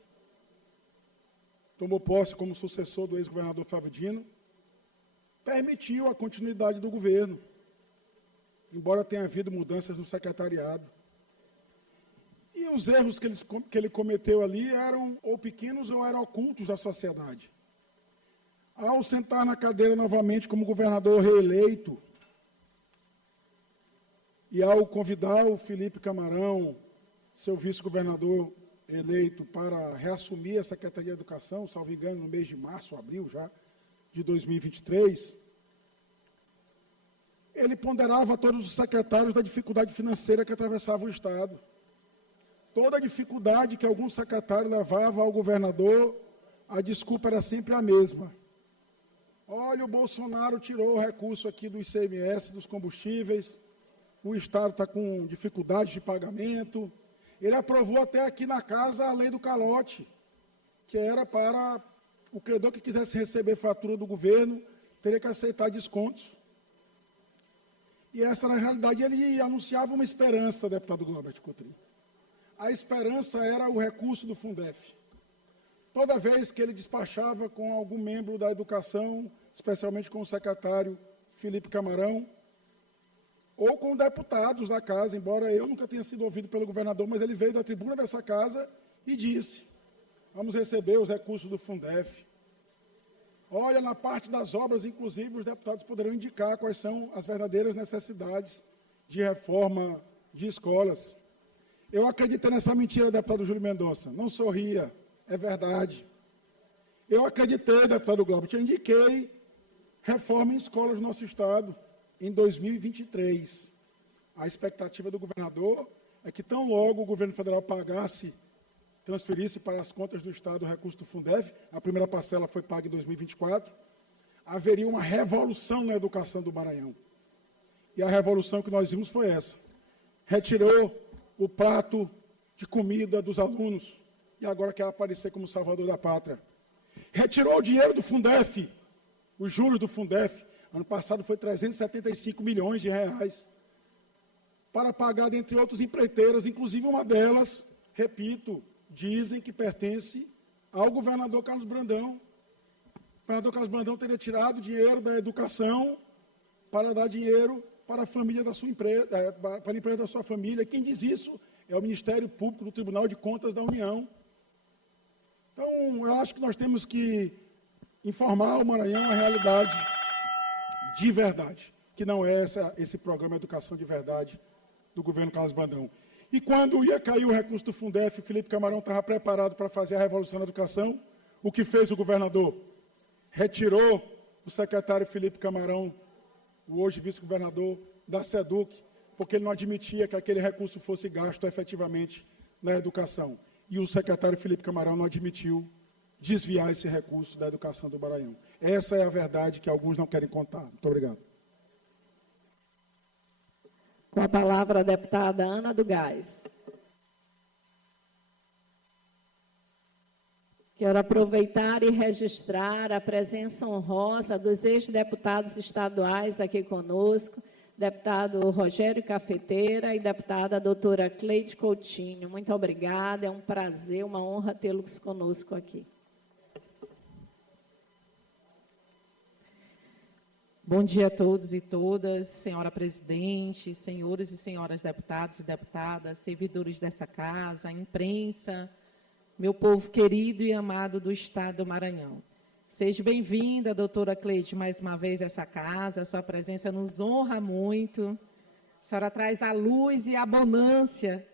tomou posse como sucessor do ex-governador Flávio Dino, permitiu a continuidade do governo, embora tenha havido mudanças no secretariado. E os erros que ele cometeu ali eram ou pequenos ou eram ocultos da sociedade. Ao sentar na cadeira novamente como governador reeleito, e ao convidar o Felipe Camarão, seu vice-governador eleito, para reassumir a Secretaria de Educação, salvo engano, no mês de março, abril já, de 2023, ele ponderava a todos os secretários da dificuldade financeira que atravessava o Estado. Toda a dificuldade que algum secretário levava ao governador, a desculpa era sempre a mesma. Olha, o Bolsonaro tirou o recurso aqui do ICMS, dos combustíveis, o Estado está com dificuldade de pagamento. Ele aprovou até aqui na casa a lei do calote, que era para o credor que quisesse receber fatura do governo, teria que aceitar descontos. E essa era a realidade. Ele anunciava uma esperança, deputado Galbert Coutrin. A esperança era o recurso do Fundef. Toda vez que ele despachava com algum membro da educação, especialmente com o secretário Felipe Camarão, ou com deputados da casa, embora eu nunca tenha sido ouvido pelo governador, mas ele veio da tribuna dessa casa e disse, vamos receber os recursos do Fundef. Olha, na parte das obras, inclusive, os deputados poderão indicar quais são as verdadeiras necessidades de reforma de escolas. Eu acreditei nessa mentira, deputado Júlio Mendonça. Não sorria, é verdade. Eu acreditei, deputado Glauber, eu indiquei reforma em escolas do nosso Estado em 2023. A expectativa do governador é que tão logo o governo federal transferisse para as contas do Estado o recurso do Fundef, a primeira parcela foi paga em 2024, haveria uma revolução na educação do Maranhão. E a revolução que nós vimos foi essa. Retirou o prato de comida dos alunos e agora quer aparecer como salvador da pátria. Retirou o dinheiro do Fundef, os juros do Fundef. Ano passado foi 375 milhões de reais para pagar, dentre outros, empreiteiras, inclusive uma delas, repito, dizem que pertence ao governador Carlos Brandão. O governador Carlos Brandão teria tirado dinheiro da educação para dar dinheiro para a família da sua empresa, para a empresa da sua família. Quem diz isso é o Ministério Público do Tribunal de Contas da União. Então, eu acho que nós temos que informar o Maranhão a realidade de verdade, que não é esse programa Educação de Verdade do governo Carlos Brandão. E quando ia cair o recurso do Fundef, o Felipe Camarão estava preparado para fazer a revolução na educação, o que fez o governador? Retirou o secretário Felipe Camarão, o hoje vice-governador da SEDUC, porque ele não admitia que aquele recurso fosse gasto efetivamente na educação. E o secretário Felipe Camarão não admitiu desviar esse recurso da educação do Maranhão. Essa é a verdade que alguns não querem contar. Muito obrigado. Com a palavra a deputada Ana do Gás. Quero aproveitar e registrar a presença honrosa dos ex-deputados estaduais aqui conosco, deputado Rogério Cafeteira e deputada doutora Cleide Coutinho. Muito obrigada, é um prazer, uma honra tê-los conosco aqui. Bom dia a todos e todas, senhora presidente, senhores e senhoras deputados e deputadas, servidores dessa casa, imprensa, meu povo querido e amado do Estado do Maranhão. Seja bem-vinda, doutora Cleide, mais uma vez a essa casa, a sua presença nos honra muito. A senhora traz a luz e a bonância,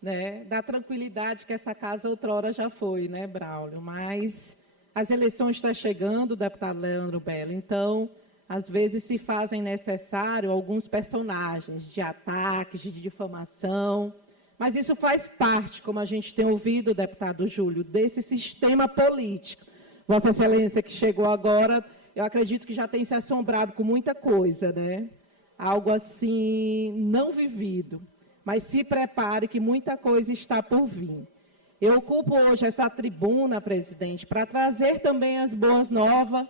né, da tranquilidade que essa casa outrora já foi, né, Braulio? Mas as eleições estão chegando, deputado Leandro Belo, então, às vezes se fazem necessário alguns personagens de ataques, de difamação, mas isso faz parte, como a gente tem ouvido, deputado Júlio, desse sistema político. Vossa Excelência, que chegou agora, eu acredito que já tem se assombrado com muita coisa, né? Algo assim não vivido. Mas se prepare que muita coisa está por vir. Eu ocupo hoje essa tribuna, presidente, para trazer também as boas novas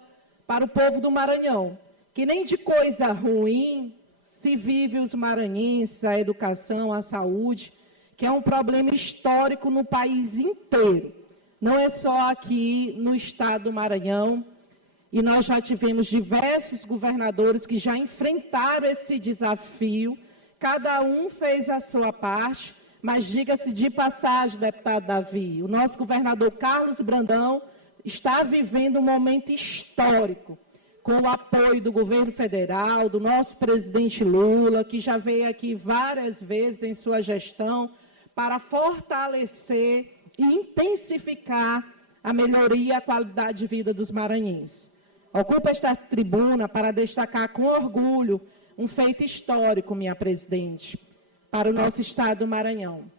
para o povo do Maranhão, que nem de coisa ruim se vive os maranhenses, a educação, a saúde, que é um problema histórico no país inteiro. Não é só aqui no estado do Maranhão, e nós já tivemos diversos governadores que já enfrentaram esse desafio, cada um fez a sua parte, mas diga-se de passagem, deputado Davi, o nosso governador Carlos Brandão está vivendo um momento histórico, com o apoio do governo federal, do nosso presidente Lula, que já veio aqui várias vezes em sua gestão, para fortalecer e intensificar a melhoria e a qualidade de vida dos maranhenses. Ocupo esta tribuna para destacar com orgulho um feito histórico, minha presidente, para o nosso estado do Maranhão.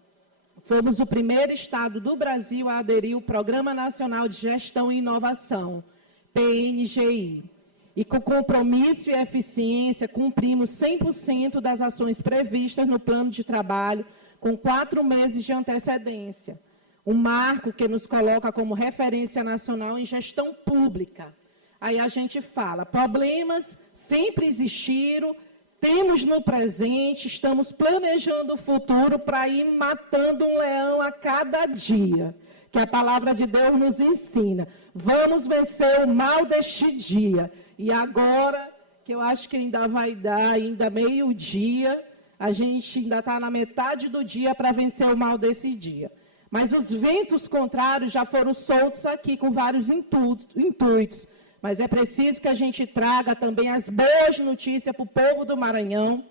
Fomos o primeiro estado do Brasil a aderir ao Programa Nacional de Gestão e Inovação, PNGI. E com compromisso e eficiência, cumprimos 100% das ações previstas no plano de trabalho, com 4 meses de antecedência. Um marco que nos coloca como referência nacional em gestão pública. Aí a gente fala, problemas sempre existiram, temos no presente, estamos planejando o futuro para ir matando um leão a cada dia, que a palavra de Deus nos ensina. Vamos vencer o mal deste dia. E agora, que eu acho que ainda vai dar, ainda meio-dia, a gente ainda está na metade do dia para vencer o mal desse dia. Mas os ventos contrários já foram soltos aqui com vários intuitos. Mas é preciso que a gente traga também as boas notícias para o povo do Maranhão,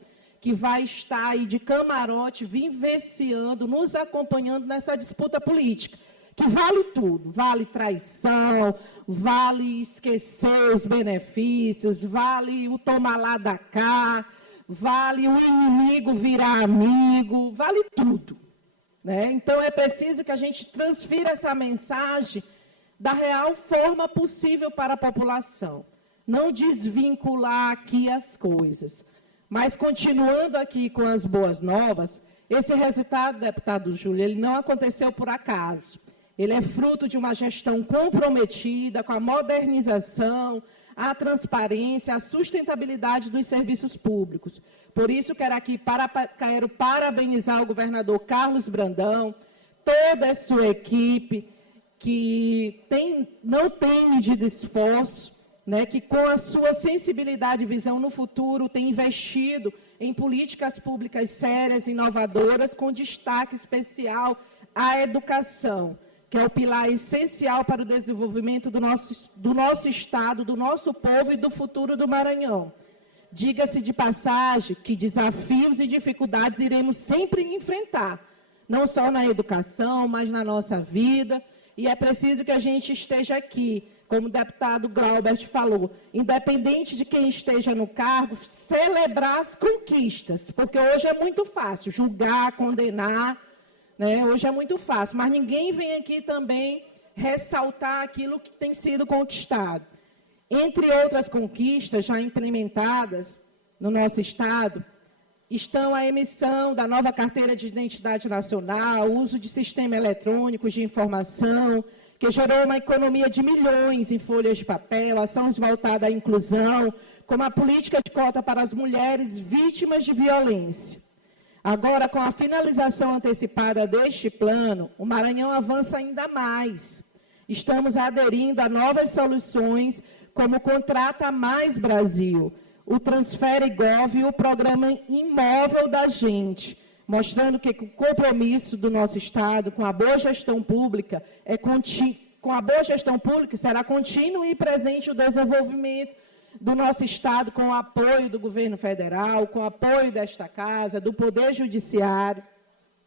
que vai estar aí de camarote, vivenciando, nos acompanhando nessa disputa política, que vale tudo, vale traição, vale esquecer os benefícios, vale o tomar lá da cá, vale o inimigo virar amigo, vale tudo, né? Então, é preciso que a gente transfira essa mensagem da real forma possível para a população. Não desvincular aqui as coisas. Mas, continuando aqui com as boas novas, esse resultado, deputado Júlio, ele não aconteceu por acaso. Ele é fruto de uma gestão comprometida com a modernização, a transparência, a sustentabilidade dos serviços públicos. Por isso, quero parabenizar o governador Carlos Brandão, toda a sua equipe, que não tem medido esforço, né, que com a sua sensibilidade e visão no futuro tem investido em políticas públicas sérias, inovadoras, com destaque especial à educação, que é o pilar essencial para o desenvolvimento do nosso Estado, do nosso povo e do futuro do Maranhão. Diga-se de passagem que desafios e dificuldades iremos sempre enfrentar, não só na educação, mas na nossa vida, e é preciso que a gente esteja aqui, como o deputado Glaubert falou, independente de quem esteja no cargo, celebrar as conquistas, porque hoje é muito fácil julgar, condenar, né? Hoje é muito fácil, mas ninguém vem aqui também ressaltar aquilo que tem sido conquistado. Entre outras conquistas já implementadas no nosso Estado, estão a emissão da nova Carteira de Identidade Nacional, o uso de sistemas eletrônicos de informação, que gerou uma economia de milhões em folhas de papel, ações voltadas à inclusão, como a política de cota para as mulheres vítimas de violência. Agora, com a finalização antecipada deste plano, o Maranhão avança ainda mais. Estamos aderindo a novas soluções, como o Contrata Mais Brasil, o Transfere Gov e o Programa Imóvel da Gente, mostrando que o compromisso do nosso Estado com a boa gestão pública será contínuo e presente o desenvolvimento do nosso Estado, com o apoio do governo federal, com o apoio desta Casa, do Poder Judiciário.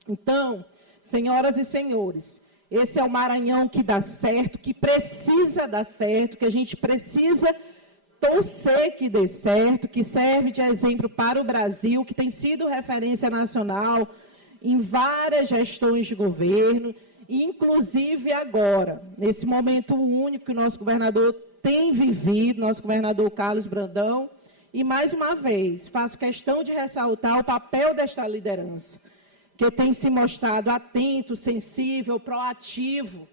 Então, senhoras e senhores, esse é o Maranhão que dá certo, que precisa dar certo, que a gente precisa torcer que dê certo, que serve de exemplo para o Brasil, que tem sido referência nacional em várias gestões de governo, inclusive agora, nesse momento único que o nosso governador tem vivido, nosso governador Carlos Brandão, e mais uma vez, faço questão de ressaltar o papel desta liderança, que tem se mostrado atento, sensível, proativo,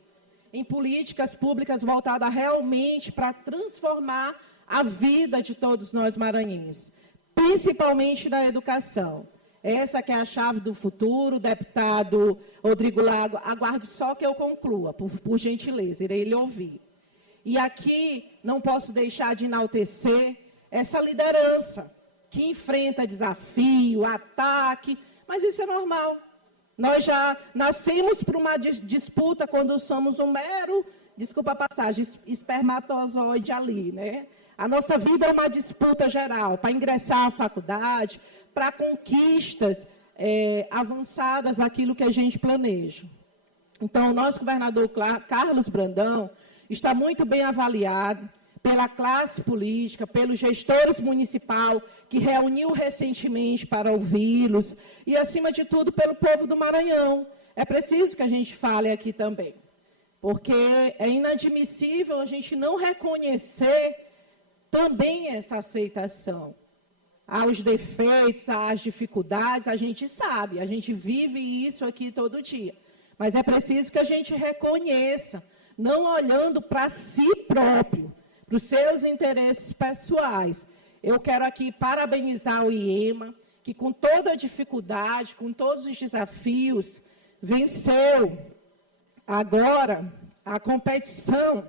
em políticas públicas voltadas realmente para transformar a vida de todos nós maranhenses, principalmente na educação. Essa que é a chave do futuro, deputado Rodrigo Lago, aguarde só que eu conclua, por gentileza, irei lhe ouvir. E aqui não posso deixar de enaltecer essa liderança, que enfrenta desafio, ataque, mas isso é normal. Nós já nascemos para uma disputa quando somos um mero, desculpa a passagem, espermatozoide ali, né? A nossa vida é uma disputa geral, para ingressar à faculdade, para conquistas avançadas daquilo que a gente planeja. Então, o nosso governador Carlos Brandão está muito bem avaliado pela classe política, pelos gestores municipais, que reuniu recentemente para ouvi-los, e, acima de tudo, pelo povo do Maranhão. É preciso que a gente fale aqui também, porque é inadmissível a gente não reconhecer também essa aceitação. Aos defeitos, às dificuldades, a gente sabe, a gente vive isso aqui todo dia. Mas é preciso que a gente reconheça, não olhando para si próprio, para os seus interesses pessoais. Eu quero aqui parabenizar o IEMA, que com toda a dificuldade, com todos os desafios, venceu agora a competição.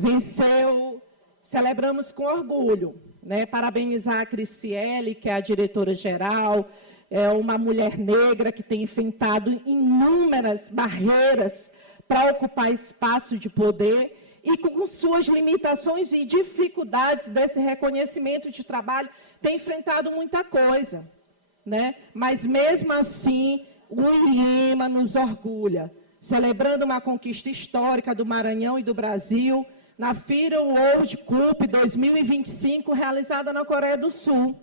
Venceu, celebramos com orgulho, né? Parabenizar a Criciele, que é a diretora-geral, é uma mulher negra que tem enfrentado inúmeras barreiras para ocupar espaço de poder e com suas limitações e dificuldades desse reconhecimento de trabalho, tem enfrentado muita coisa, né? Mas, mesmo assim, o IEMA nos orgulha, celebrando uma conquista histórica do Maranhão e do Brasil, na FIRA World Cup 2025, realizada na Coreia do Sul.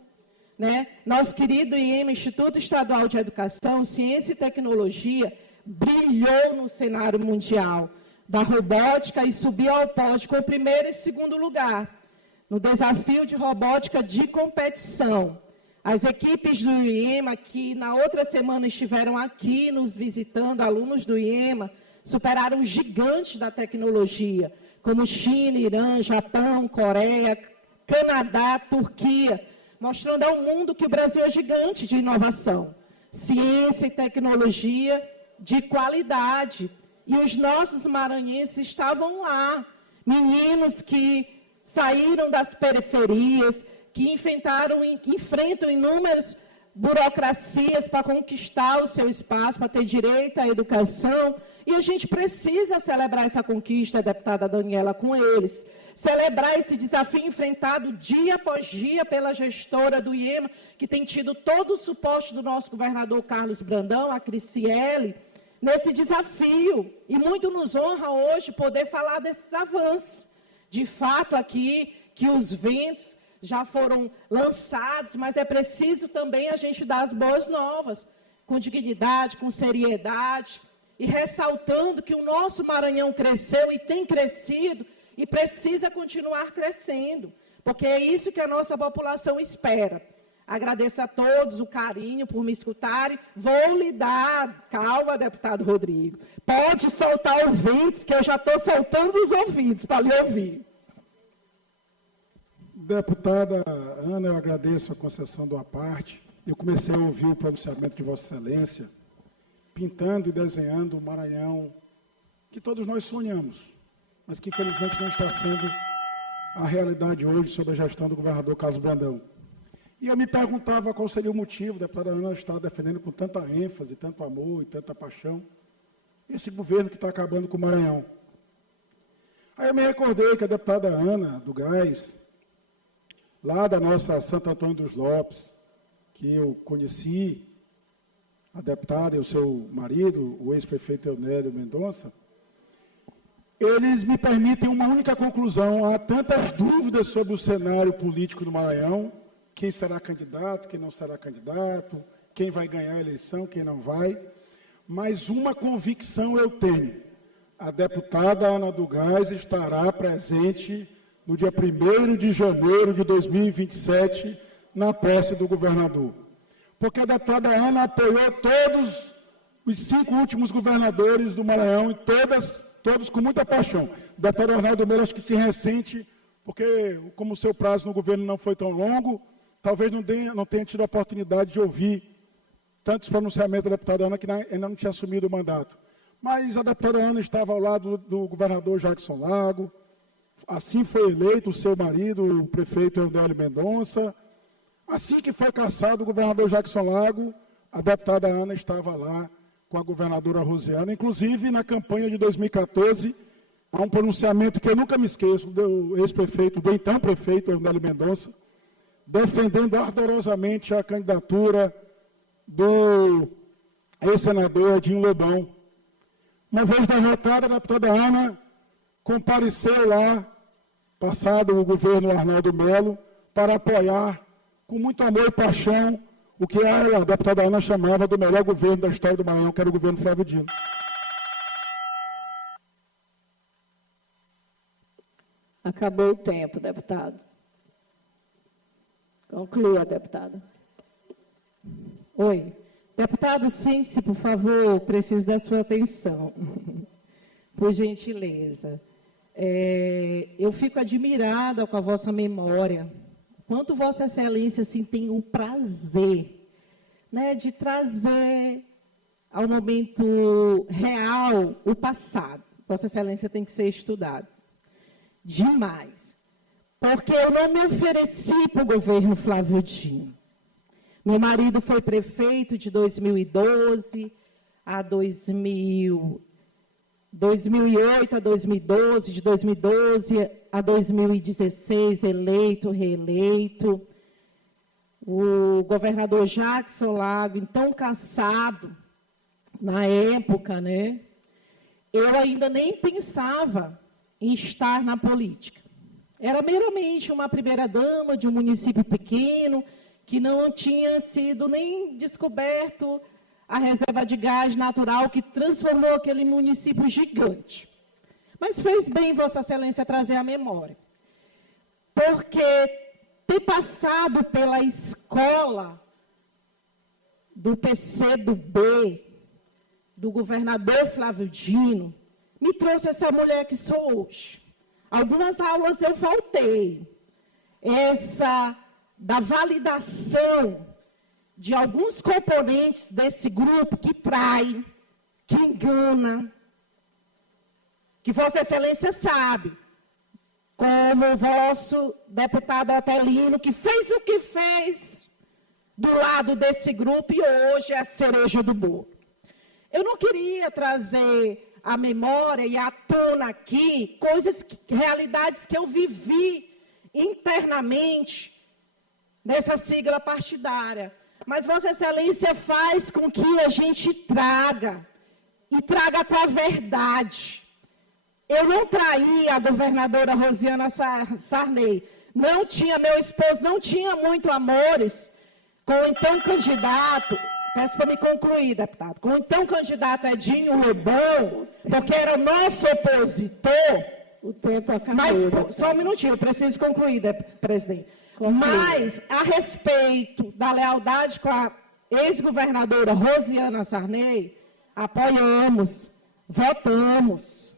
Né? Nosso querido IEMA, Instituto Estadual de Educação, Ciência e Tecnologia, brilhou no cenário mundial da robótica e subiu ao pódio com o primeiro e segundo lugar, no desafio de robótica de competição. As equipes do IEMA, que na outra semana estiveram aqui nos visitando, alunos do IEMA, superaram gigantes da tecnologia, como China, Irã, Japão, Coreia, Canadá, Turquia, mostrando ao mundo que o Brasil é gigante de inovação, ciência e tecnologia de qualidade. E os nossos maranhenses estavam lá, meninos que saíram das periferias, que enfrentam inúmeras burocracias para conquistar o seu espaço, para ter direito à educação. E a gente precisa celebrar essa conquista, deputada Daniela, com eles. Celebrar esse desafio enfrentado dia após dia pela gestora do IEMA, que tem tido todo o suporte do nosso governador Carlos Brandão, a Criciele, nesse desafio. E muito nos honra hoje poder falar desses avanços. De fato, aqui, que os ventos já foram lançados, mas é preciso também a gente dar as boas novas, com dignidade, com seriedade, e ressaltando que o nosso Maranhão cresceu e tem crescido, e precisa continuar crescendo, porque é isso que a nossa população espera. Agradeço a todos o carinho por me escutarem. Vou lhe dar, calma, deputado Rodrigo, pode soltar ouvintes, que eu já estou soltando os ouvidos para lhe ouvir. Deputada Ana, eu agradeço a concessão da parte. Eu comecei a ouvir o pronunciamento de Vossa Excelência, pintando e desenhando o Maranhão que todos nós sonhamos, mas que infelizmente não está sendo a realidade hoje sob a gestão do governador Carlos Brandão. E eu me perguntava qual seria o motivo da deputada Ana estar defendendo com tanta ênfase, tanto amor e tanta paixão esse governo que está acabando com o Maranhão. Aí eu me recordei que a deputada Ana do Gás, lá da nossa Santo Antônio dos Lopes, que eu conheci, a deputada e o seu marido, o ex-prefeito Eunélio Mendonça, eles me permitem uma única conclusão. Há tantas dúvidas sobre o cenário político do Maranhão, quem será candidato, quem não será candidato, quem vai ganhar a eleição, quem não vai, mas uma convicção eu tenho: a deputada Ana do Gás estará presente no dia 1º de janeiro de 2027, na posse do governador. Porque a deputada Ana apoiou todos os 5 últimos governadores do Maranhão, e todos com muita paixão. O deputado Arnaldo Meira, acho que se ressente, porque como o seu prazo no governo não foi tão longo, talvez não tenha tido a oportunidade de ouvir tantos pronunciamentos da deputada Ana, que ainda não tinha assumido o mandato. Mas a deputada Ana estava ao lado do governador Jackson Lago, assim foi eleito o seu marido, o prefeito Eunélio Mendonça. Assim que foi cassado o governador Jackson Lago, a deputada Ana estava lá com a governadora Rosiana. Inclusive, na campanha de 2014, há um pronunciamento que eu nunca me esqueço do ex-prefeito, do então prefeito Eunélio Mendonça, defendendo ardorosamente a candidatura do ex-senador Edinho Lobão. Uma vez derrotada, a deputada Ana compareceu lá, passado o governo Arnaldo Melo, para apoiar com muito amor e paixão o que a deputada Ana chamava do melhor governo da história do Maranhão, que era o governo Flávio Dino. Acabou o tempo, deputado. Conclua, deputada. Oi. Deputado Sense, por favor, preciso da sua atenção. Por gentileza. Eu fico admirada com a vossa memória. Quanto Vossa Excelência assim, tem o prazer, né, de trazer ao momento real o passado. Vossa Excelência tem que ser estudado. Demais. Porque eu não me ofereci para o governo Flávio Dino. Meu marido foi prefeito de 2012 a 2018. 2008 a 2012, de 2012 a 2016, eleito, reeleito. O governador Jackson Lago, então cassado, na época, né? Eu ainda nem pensava em estar na política. Era meramente uma primeira-dama de um município pequeno, que não tinha sido nem descoberto a reserva de gás natural que transformou aquele município gigante. Mas fez bem, Vossa Excelência, trazer a memória. Porque ter passado pela escola do PCdoB, do governador Flávio Dino, me trouxe essa mulher que sou hoje. Algumas aulas eu faltei. Essa da validação de alguns componentes desse grupo que trai, que engana, que Vossa Excelência sabe, como o vosso deputado Otelino, que fez o que fez do lado desse grupo e hoje é a cereja do bolo. Eu não queria trazer à memória e à tona aqui realidades que eu vivi internamente nessa sigla partidária. Mas Vossa Excelência faz com que a gente traga, e traga com a verdade. Eu não traí a governadora Rosiana Sarney. Não tinha, meu esposo não tinha muito amores com o então candidato, peço para me concluir, deputado, com o então candidato Edinho Lobão, porque era o nosso opositor. O tempo acabou. Mas, só um minutinho, eu preciso concluir, presidente. Mas, a respeito da lealdade com a ex-governadora Rosiana Sarney, apoiamos, votamos.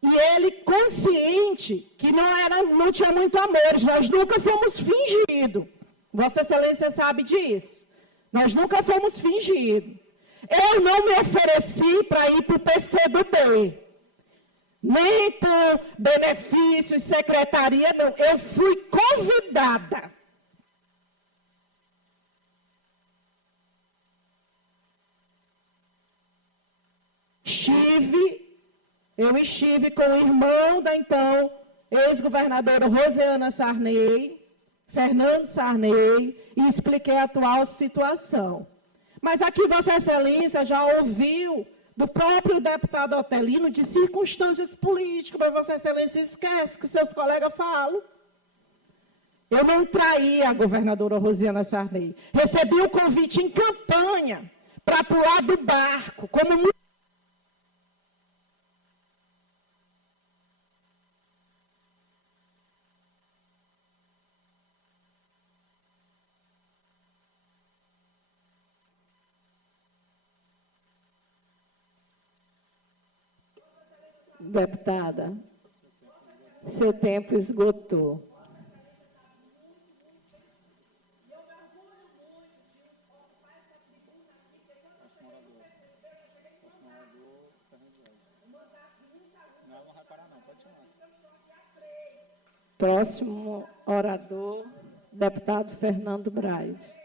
E ele consciente que não tinha muito amores, nós nunca fomos fingidos. Vossa Excelência sabe disso. Nós nunca fomos fingidos. Eu não me ofereci para ir para o PCdoB. Nem por benefícios, secretaria, não. Eu fui convidada. Eu estive com o irmão da então ex-governadora Rosiana Sarney, Fernando Sarney, e expliquei a atual situação. Mas aqui Vossa Excelência já ouviu do próprio deputado Otelino de circunstâncias políticas, mas Vossa Excelência esquece que seus colegas falam. Eu não traí a governadora Rosiana Sarney. Recebi o convite em campanha para pular do barco, como Deputada, seu tempo esgotou. Próximo orador, deputado Fernando Braide.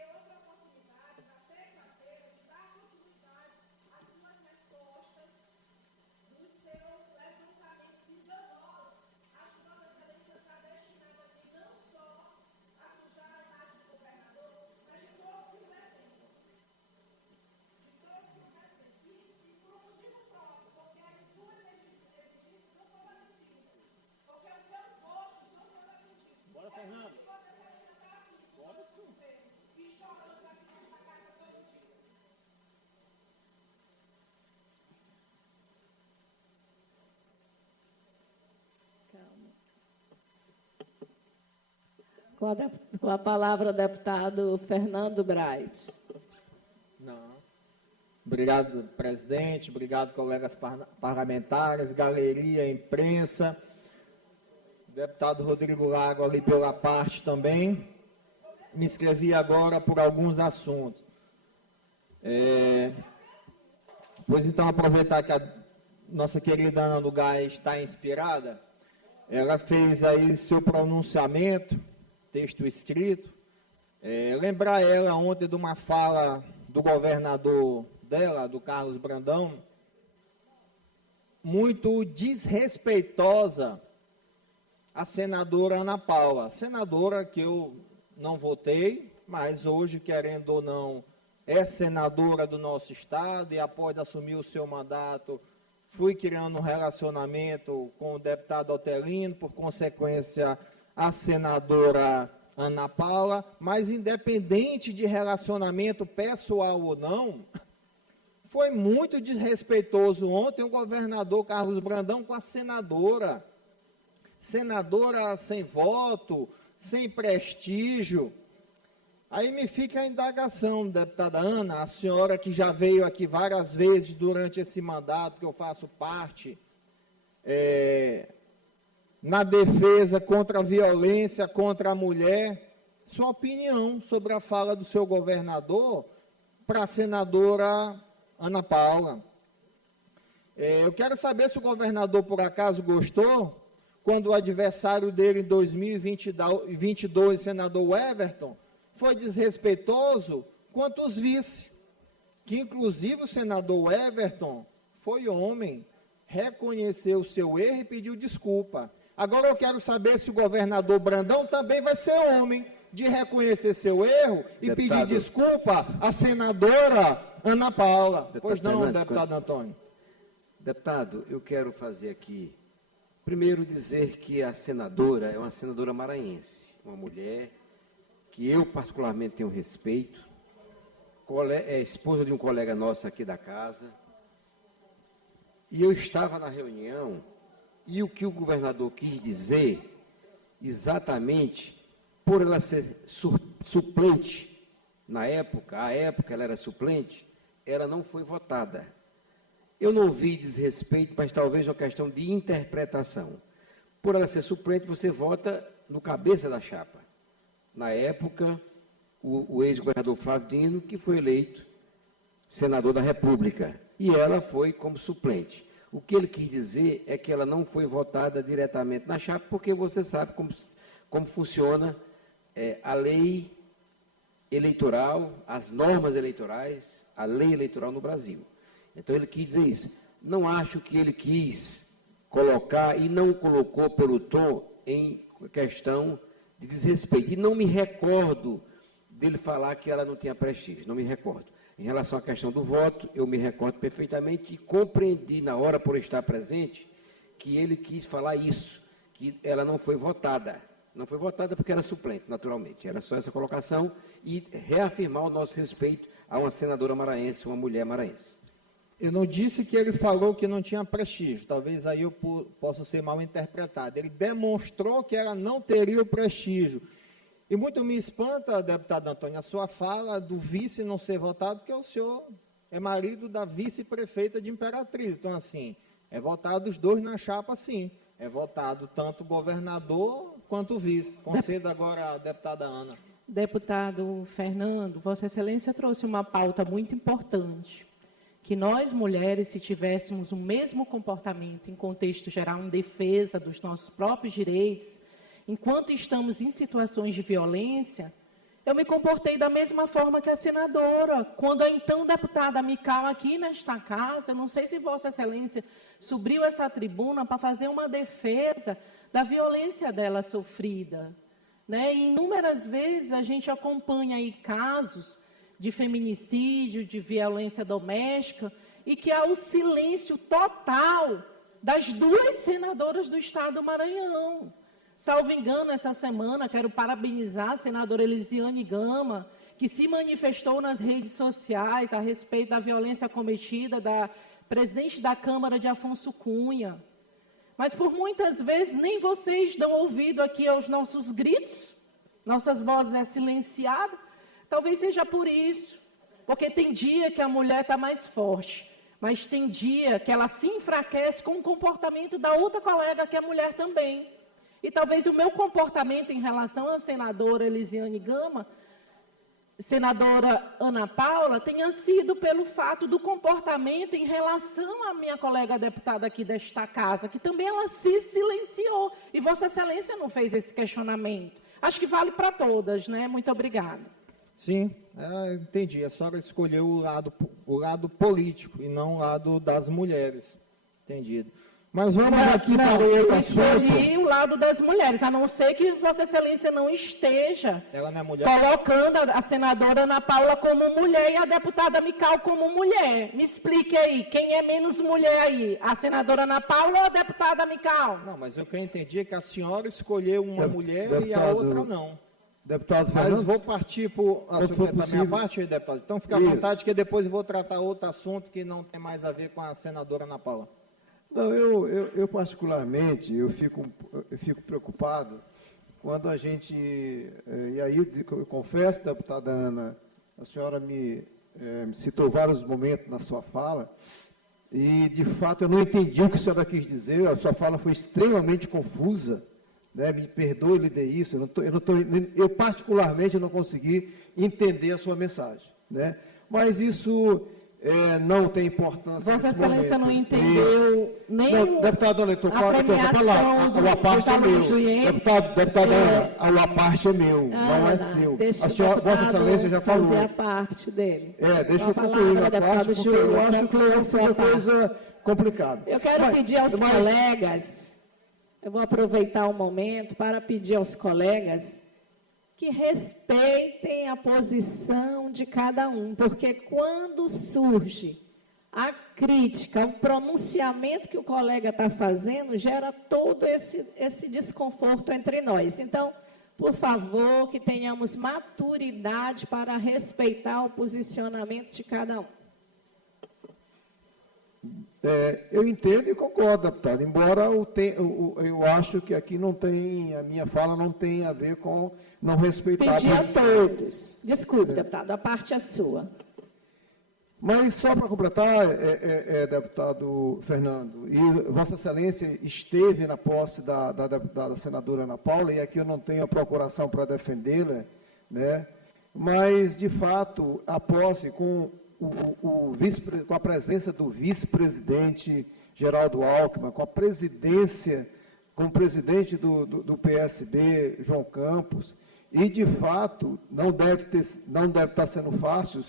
Com a palavra, o deputado Fernando Braide. Não. Obrigado, presidente. Obrigado, colegas parlamentares, galeria, imprensa. Deputado Rodrigo Lago ali pela parte também. Me inscrevi agora por alguns assuntos. Pois então, aproveitar que a nossa querida Ana do Gás está inspirada, ela fez aí seu pronunciamento, texto escrito, lembrar ela ontem de uma fala do governador dela, do Carlos Brandão, muito desrespeitosa a senadora Ana Paula. Senadora que eu não votei, mas hoje, querendo ou não, é senadora do nosso estado e após assumir o seu mandato, fui criando um relacionamento com o deputado Otelino, por consequência, a senadora Ana Paula, mas independente de relacionamento pessoal ou não, foi muito desrespeitoso ontem o governador Carlos Brandão com a senadora. Senadora sem voto, sem prestígio. Aí me fica a indagação, deputada Ana, a senhora que já veio aqui várias vezes durante esse mandato, que eu faço parte, na defesa contra a violência contra a mulher, sua opinião sobre a fala do seu governador para a senadora Ana Paula. Eu quero saber se o governador, por acaso, gostou, quando o adversário dele em 2022, senador Everton, foi desrespeitoso quanto os vice, que inclusive o senador Everton foi homem, reconheceu o seu erro e pediu desculpa. Agora eu quero saber se o governador Brandão também vai ser homem de reconhecer seu erro e pedir desculpa à senadora Ana Paula. Pois não, deputado Antônio? Deputado, eu quero fazer aqui, primeiro dizer que a senadora é uma senadora maranhense, uma mulher que eu particularmente tenho respeito, é esposa de um colega nosso aqui da casa, e eu estava na reunião, e o que o governador quis dizer, exatamente, por ela ser suplente, na época, ela era suplente, ela não foi votada. Eu não vi desrespeito, mas talvez uma questão de interpretação. Por ela ser suplente, você vota no cabeça da chapa. Na época, o ex-governador Flávio Dino, que foi eleito senador da República, e ela foi como suplente. O que ele quis dizer é que ela não foi votada diretamente na chapa, porque você sabe como funciona a lei eleitoral, as normas eleitorais, a lei eleitoral no Brasil. Então, ele quis dizer isso. Não acho que ele quis colocar, e não colocou pelo tom, em questão de desrespeito. E não me recordo dele falar que ela não tinha prestígio, não me recordo. Em relação à questão do voto, eu me recordo perfeitamente e compreendi, na hora por estar presente, que ele quis falar isso, que ela não foi votada. Não foi votada porque era suplente, naturalmente. Era só essa colocação e reafirmar o nosso respeito a uma senadora maranhense, uma mulher maranhense. Eu não disse que ele falou que não tinha prestígio, talvez aí eu possa ser mal interpretado. Ele demonstrou que ela não teria o prestígio. E muito me espanta, deputado Antônio, a sua fala do vice não ser votado, porque o senhor é marido da vice-prefeita de Imperatriz. Então, assim, é votado os dois na chapa, sim. É votado tanto o governador quanto o vice. Concedo agora a deputada Ana. Deputado Fernando, Vossa Excelência trouxe uma pauta muito importante, que nós, mulheres, se tivéssemos o mesmo comportamento em contexto geral, em defesa dos nossos próprios direitos, enquanto estamos em situações de violência, eu me comportei da mesma forma que a senadora. Quando a então deputada me cala aqui nesta casa, eu não sei se Vossa Excelência subiu essa tribuna para fazer uma defesa da violência dela sofrida, né? E inúmeras vezes a gente acompanha aí casos de feminicídio, de violência doméstica, e que há o silêncio total das duas senadoras do Estado do Maranhão. Salvo engano, essa semana, quero parabenizar a senadora Elisiane Gama, que se manifestou nas redes sociais a respeito da violência cometida da presidente da Câmara de Afonso Cunha. Mas, por muitas vezes, nem vocês dão ouvido aqui aos nossos gritos, nossas vozes é silenciada. Talvez seja por isso, porque tem dia que a mulher está mais forte, mas tem dia que ela se enfraquece com o comportamento da outra colega que é mulher também. E talvez o meu comportamento em relação à senadora Elisiane Gama, senadora Ana Paula, tenha sido pelo fato do comportamento em relação à minha colega deputada aqui desta casa, que também ela se silenciou. E Vossa Excelência não fez esse questionamento. Acho que vale para todas, né? Muito obrigada. Sim, entendi. A senhora escolheu o lado político e não o lado das mulheres. Entendido. Mas vamos aqui para o eu outro assunto. escolhi o lado das mulheres, a não ser que Vossa Excelência não esteja Ela não é mulher? colocando a senadora Ana Paula como mulher e a deputada Mical como mulher. Me explique aí, quem é menos mulher aí? A senadora Ana Paula ou a deputada Mical? Não, mas o que eu entendi é que a senhora escolheu uma mulher e a deputado- outra não. Deputado Mas Fernandes? vou partir para a Quando for minha possível. parte aí, deputado. Então fica à Isso. vontade que depois eu vou tratar outro assunto que não tem mais a ver com a senadora Ana Paula. Não, eu particularmente, eu fico preocupado quando a gente, e aí eu confesso, deputada Ana, a senhora me citou vários momentos na sua fala, e de fato eu não entendi o que a senhora quis dizer, a sua fala foi extremamente confusa, né? Me perdoe lhe dizer isso, eu particularmente não consegui entender a sua mensagem, né? Mas isso não tem importância. Vossa nesse Excelência momento. não entendeu nem Não, deputado Ana, a premiação a parte é meu. do IEM. Deputada Ana, a parte é meu, não é Ana, seu. deixa A senhora, o Vossa deputado Excelência já falou. fazer a parte dele. Deixa eu Com a concluir palavra, a parte, deputado porque Júlio, eu acho que conclua a isso sua é uma parte. coisa complicada. Eu quero pedir aos colegas, eu vou aproveitar o momento para pedir aos colegas que respeitem a posição de cada um, porque quando surge a crítica, o pronunciamento que o colega está fazendo, gera todo esse desconforto entre nós. Então, por favor, que tenhamos maturidade para respeitar o posicionamento de cada um. Eu entendo e concordo, deputado, embora eu acho que aqui não tem, a minha fala não tem a ver com não respeitar Pedir a posição. todos. Desculpe, deputado, a parte é sua. Mas só para completar, deputado Fernando, e Vossa Excelência esteve na posse da deputada senadora Ana Paula, e aqui eu não tenho a procuração para defendê-la, né? Mas, de fato, a posse com com a presença do vice-presidente Geraldo Alckmin, com a presidência, com o presidente do PSB, João Campos, e, de fato, não deve estar sendo fácil,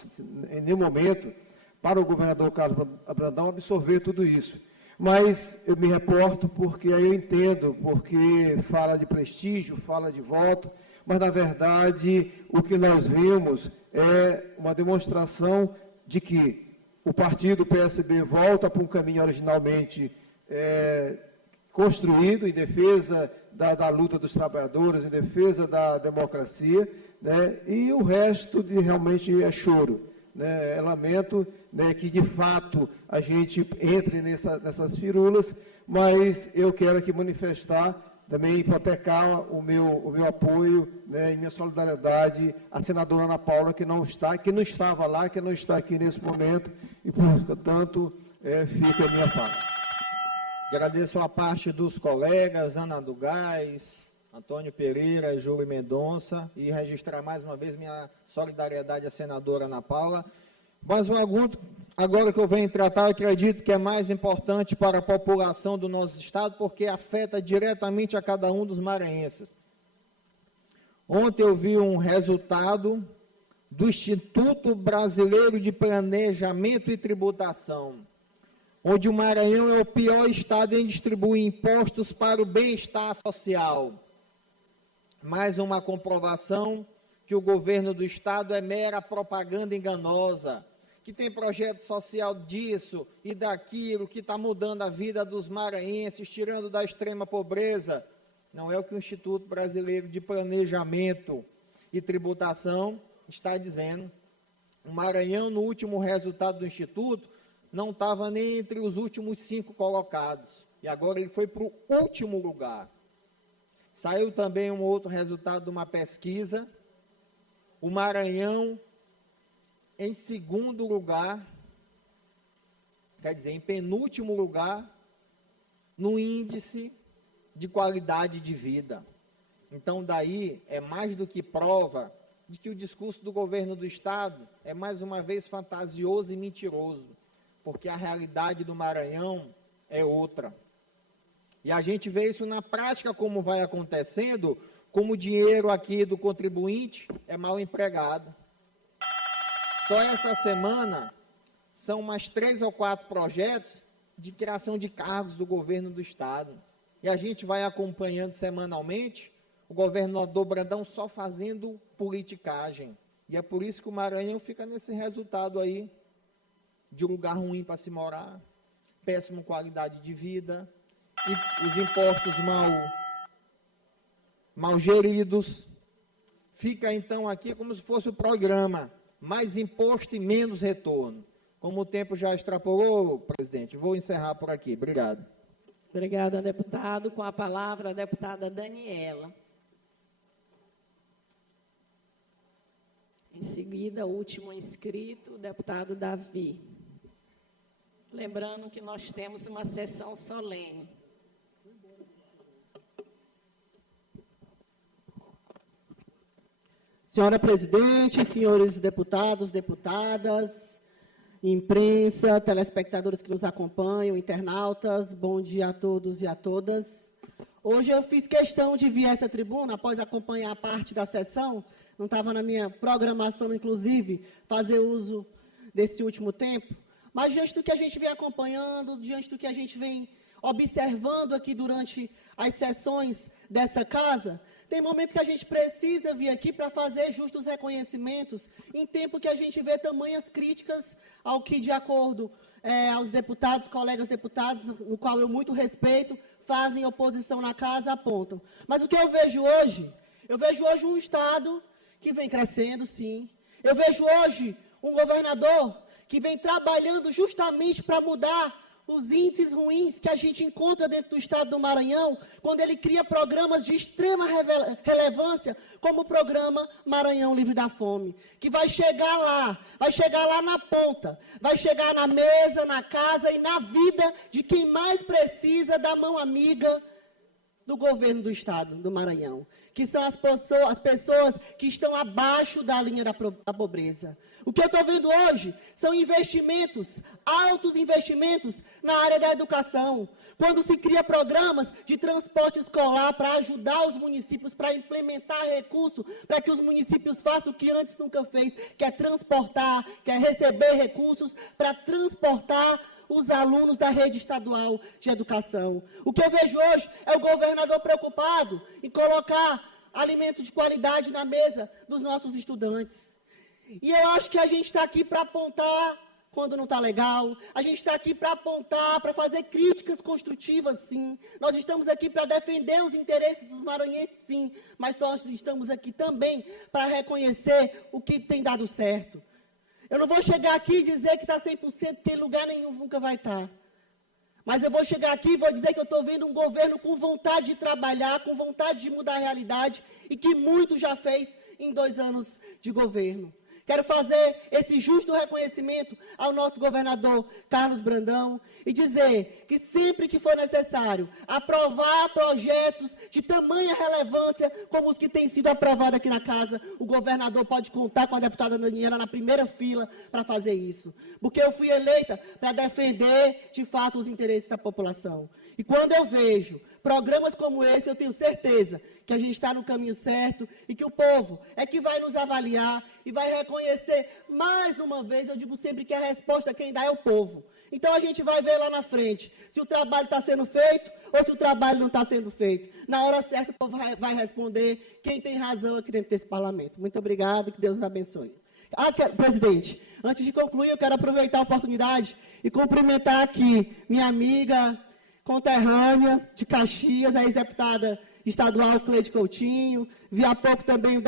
em nenhum momento, para o governador Carlos Brandão absorver tudo isso. Mas eu me reporto porque aí eu entendo, porque fala de prestígio, fala de voto, mas, na verdade, o que nós vimos é uma demonstração de que o partido PSB volta para um caminho originalmente construído em defesa da luta dos trabalhadores, em defesa da democracia, né? E o resto realmente é choro. Né? Lamento, né, que, de fato, a gente entre nessas firulas, mas eu quero aqui manifestar, também hipotecar o meu apoio, né, e minha solidariedade à senadora Ana Paula, que não estava lá, que não está aqui nesse momento, e, portanto, fica a minha fala. Agradeço a parte dos colegas, Ana do Gás, Antônio Pereira e Júlio Mendonça, e registrar mais uma vez minha solidariedade à senadora Ana Paula. Mas um assunto, agora que eu venho tratar, eu acredito que é mais importante para a população do nosso estado, porque afeta diretamente a cada um dos maranhenses. Ontem eu vi um resultado do Instituto Brasileiro de Planejamento e Tributação, onde o Maranhão é o pior estado em distribuir impostos para o bem-estar social. Mais uma comprovação que o governo do estado é mera propaganda enganosa, que tem projeto social disso e daquilo, que está mudando a vida dos maranhenses, tirando da extrema pobreza. Não é o que o Instituto Brasileiro de Planejamento e Tributação está dizendo. O Maranhão, no último resultado do Instituto, não estava nem entre os últimos 5 colocados. E agora ele foi para o último lugar. Saiu também um outro resultado de uma pesquisa. O Maranhão, em segundo lugar, quer dizer, em penúltimo lugar, no índice de qualidade de vida. Então, daí, é mais do que prova de que o discurso do governo do estado é, mais uma vez, fantasioso e mentiroso, porque a realidade do Maranhão é outra. E a gente vê isso na prática, como vai acontecendo, como o dinheiro aqui do contribuinte é mal empregado. Só essa semana, são mais 3 ou 4 projetos de criação de cargos do governo do Estado. E a gente vai acompanhando semanalmente o governador Brandão só fazendo politicagem. E é por isso que o Maranhão fica nesse resultado aí, de um lugar ruim para se morar, péssima qualidade de vida, e os impostos mal geridos. Fica então aqui como se fosse o programa, mais imposto e menos retorno. Como o tempo já extrapolou, presidente, vou encerrar por aqui. Obrigado. Obrigada, deputado. Com a palavra, a deputada Daniela. Em seguida, o último inscrito, o deputado Davi. Lembrando que nós temos uma sessão solene. Senhora presidente, senhores deputados, deputadas, imprensa, telespectadores que nos acompanham, internautas, bom dia a todos e a todas. Hoje eu fiz questão de vir a essa tribuna, após acompanhar parte da sessão, não estava na minha programação, inclusive, fazer uso desse último tempo, mas diante do que a gente vem acompanhando, diante do que a gente vem observando aqui durante as sessões dessa casa, tem momentos que a gente precisa vir aqui para fazer justos reconhecimentos, em tempo que a gente vê tamanhas críticas ao que, de acordo aos deputados, colegas deputados, no qual eu muito respeito, fazem oposição na casa, apontam. Mas o que eu vejo hoje um Estado que vem crescendo, sim. Eu vejo hoje um governador que vem trabalhando justamente para mudar os índices ruins que a gente encontra dentro do Estado do Maranhão, quando ele cria programas de extrema relevância, como o programa Maranhão Livre da Fome, que vai chegar lá na ponta, vai chegar na mesa, na casa e na vida de quem mais precisa da mão amiga do governo do Estado do Maranhão, que são as pessoas que estão abaixo da linha da pobreza. O que eu estou vendo hoje são investimentos, altos investimentos na área da educação, quando se cria programas de transporte escolar para ajudar os municípios, para implementar recursos, para que os municípios façam o que antes nunca fez, que é transportar, que é receber recursos para transportar os alunos da rede estadual de educação. O que eu vejo hoje é o governador preocupado em colocar alimento de qualidade na mesa dos nossos estudantes. E eu acho que a gente está aqui para apontar quando não está legal, a gente está aqui para apontar, para fazer críticas construtivas, sim. Nós estamos aqui para defender os interesses dos maranhenses, sim, mas nós estamos aqui também para reconhecer o que tem dado certo. Eu não vou chegar aqui e dizer que está 100%, porque em lugar nenhum nunca vai estar. Mas eu vou chegar aqui e vou dizer que eu estou vendo um governo com vontade de trabalhar, com vontade de mudar a realidade, e que muito já fez em 2 anos de governo. Quero fazer esse justo reconhecimento ao nosso governador Carlos Brandão e dizer que sempre que for necessário aprovar projetos de tamanha relevância como os que têm sido aprovados aqui na casa, o governador pode contar com a deputada Daniela na primeira fila para fazer isso. Porque eu fui eleita para defender, de fato, os interesses da população. E quando eu vejo programas como esse, eu tenho certeza que a gente está no caminho certo e que o povo é que vai nos avaliar e vai reconhecer mais uma vez, eu digo sempre que a resposta quem dá é o povo. Então a gente vai ver lá na frente se o trabalho está sendo feito ou se o trabalho não está sendo feito. Na hora certa o povo vai responder quem tem razão aqui dentro desse parlamento. Muito obrigado e que Deus os abençoe. Presidente, antes de concluir, eu quero aproveitar a oportunidade e cumprimentar aqui minha amiga conterrânea de Caxias, a ex-deputada estadual Cleide Coutinho, vi há pouco também o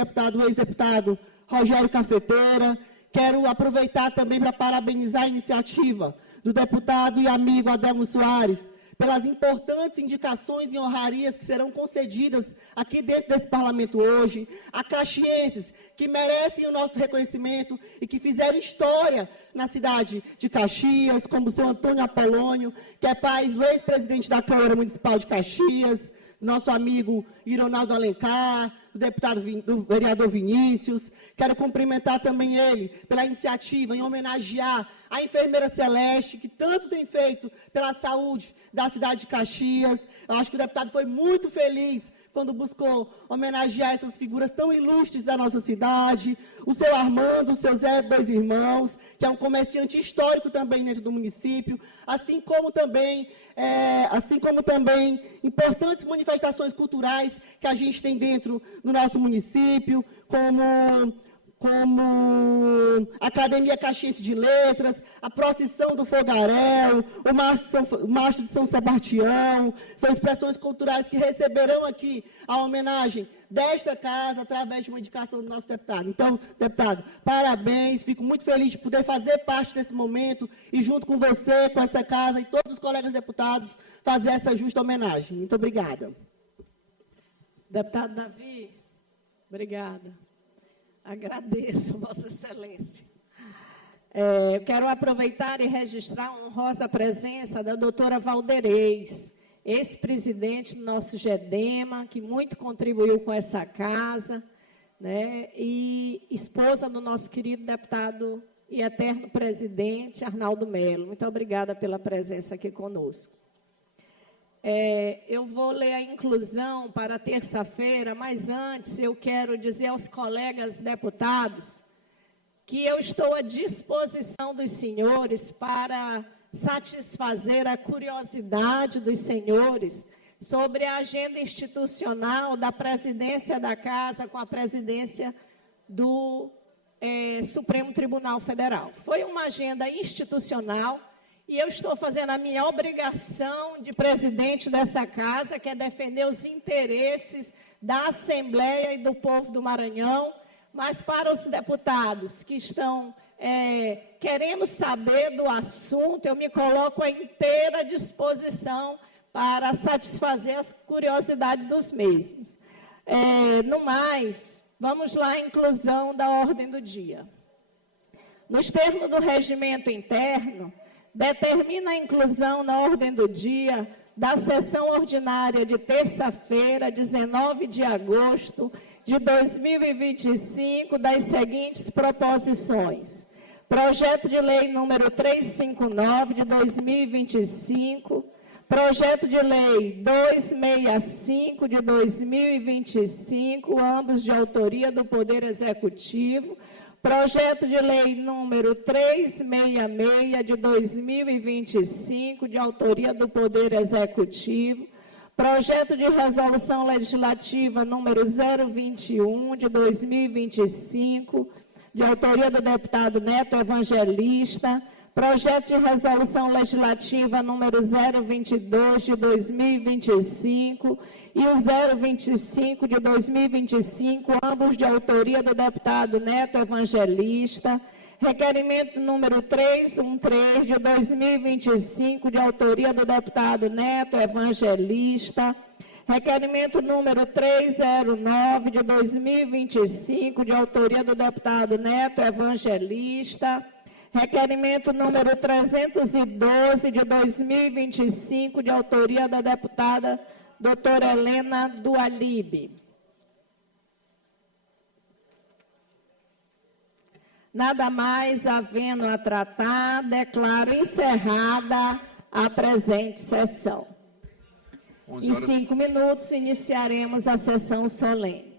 ex-deputado Rogério Cafeteira. Quero aproveitar também para parabenizar a iniciativa do deputado e amigo Adelmo Soares, pelas importantes indicações e honrarias que serão concedidas aqui dentro desse parlamento hoje, a caxienses que merecem o nosso reconhecimento e que fizeram história na cidade de Caxias, como o senhor Antônio Apolônio, que é pai do ex-presidente da Câmara Municipal de Caxias, nosso amigo Ironaldo Alencar, do vereador Vinícius. Quero cumprimentar também ele pela iniciativa em homenagear a enfermeira Celeste, que tanto tem feito pela saúde da cidade de Caxias. Eu acho que o deputado foi muito feliz quando buscou homenagear essas figuras tão ilustres da nossa cidade, o seu Armando, o seu Zé, 2 irmãos, que é um comerciante histórico também dentro do município, assim como também importantes manifestações culturais que a gente tem dentro do nosso município, como a Academia Caxiense de Letras, a Procissão do Fogaréu, o Marcho de São Sebastião, são expressões culturais que receberão aqui a homenagem desta casa, através de uma indicação do nosso deputado. Então, deputado, parabéns, fico muito feliz de poder fazer parte desse momento e, junto com você, com essa casa e todos os colegas deputados, fazer essa justa homenagem. Muito obrigada. Deputado Davi, obrigada. Agradeço, Vossa Excelência. Eu quero aproveitar e registrar a honrosa presença da doutora Valderez, ex-presidente do nosso GEDEMA, que muito contribuiu com essa casa, né, e esposa do nosso querido deputado e eterno presidente, Arnaldo Melo. Muito obrigada pela presença aqui conosco. Eu vou ler a inclusão para terça-feira, mas antes eu quero dizer aos colegas deputados que eu estou à disposição dos senhores para satisfazer a curiosidade dos senhores sobre a agenda institucional da presidência da Casa com a presidência do Supremo Tribunal Federal. Foi uma agenda institucional e eu estou fazendo a minha obrigação de presidente dessa casa, que é defender os interesses da Assembleia e do povo do Maranhão, mas para os deputados que estão querendo saber do assunto, eu me coloco à inteira disposição para satisfazer as curiosidades dos mesmos. No mais, vamos lá à inclusão da ordem do dia. Nos termos do regimento interno, determina a inclusão na ordem do dia da sessão ordinária de terça-feira, 19 de agosto de 2025, das seguintes proposições. Projeto de lei número 359 de 2025, projeto de lei 265 de 2025, ambos de autoria do Poder Executivo, projeto de lei número 366 de 2025, de autoria do Poder Executivo, projeto de resolução legislativa número 021 de 2025, de autoria do deputado Neto Evangelista, projeto de resolução legislativa número 022 de 2025 e o 025 de 2025, ambos de autoria do deputado Neto Evangelista, requerimento número 313 de 2025, de autoria do deputado Neto Evangelista, requerimento número 309 de 2025, de autoria do deputado Neto Evangelista, requerimento número 312 de 2025, de autoria da deputada doutora Helena Dualibe. Nada mais havendo a tratar, declaro encerrada a presente sessão. Em 5 minutos, iniciaremos a sessão solene.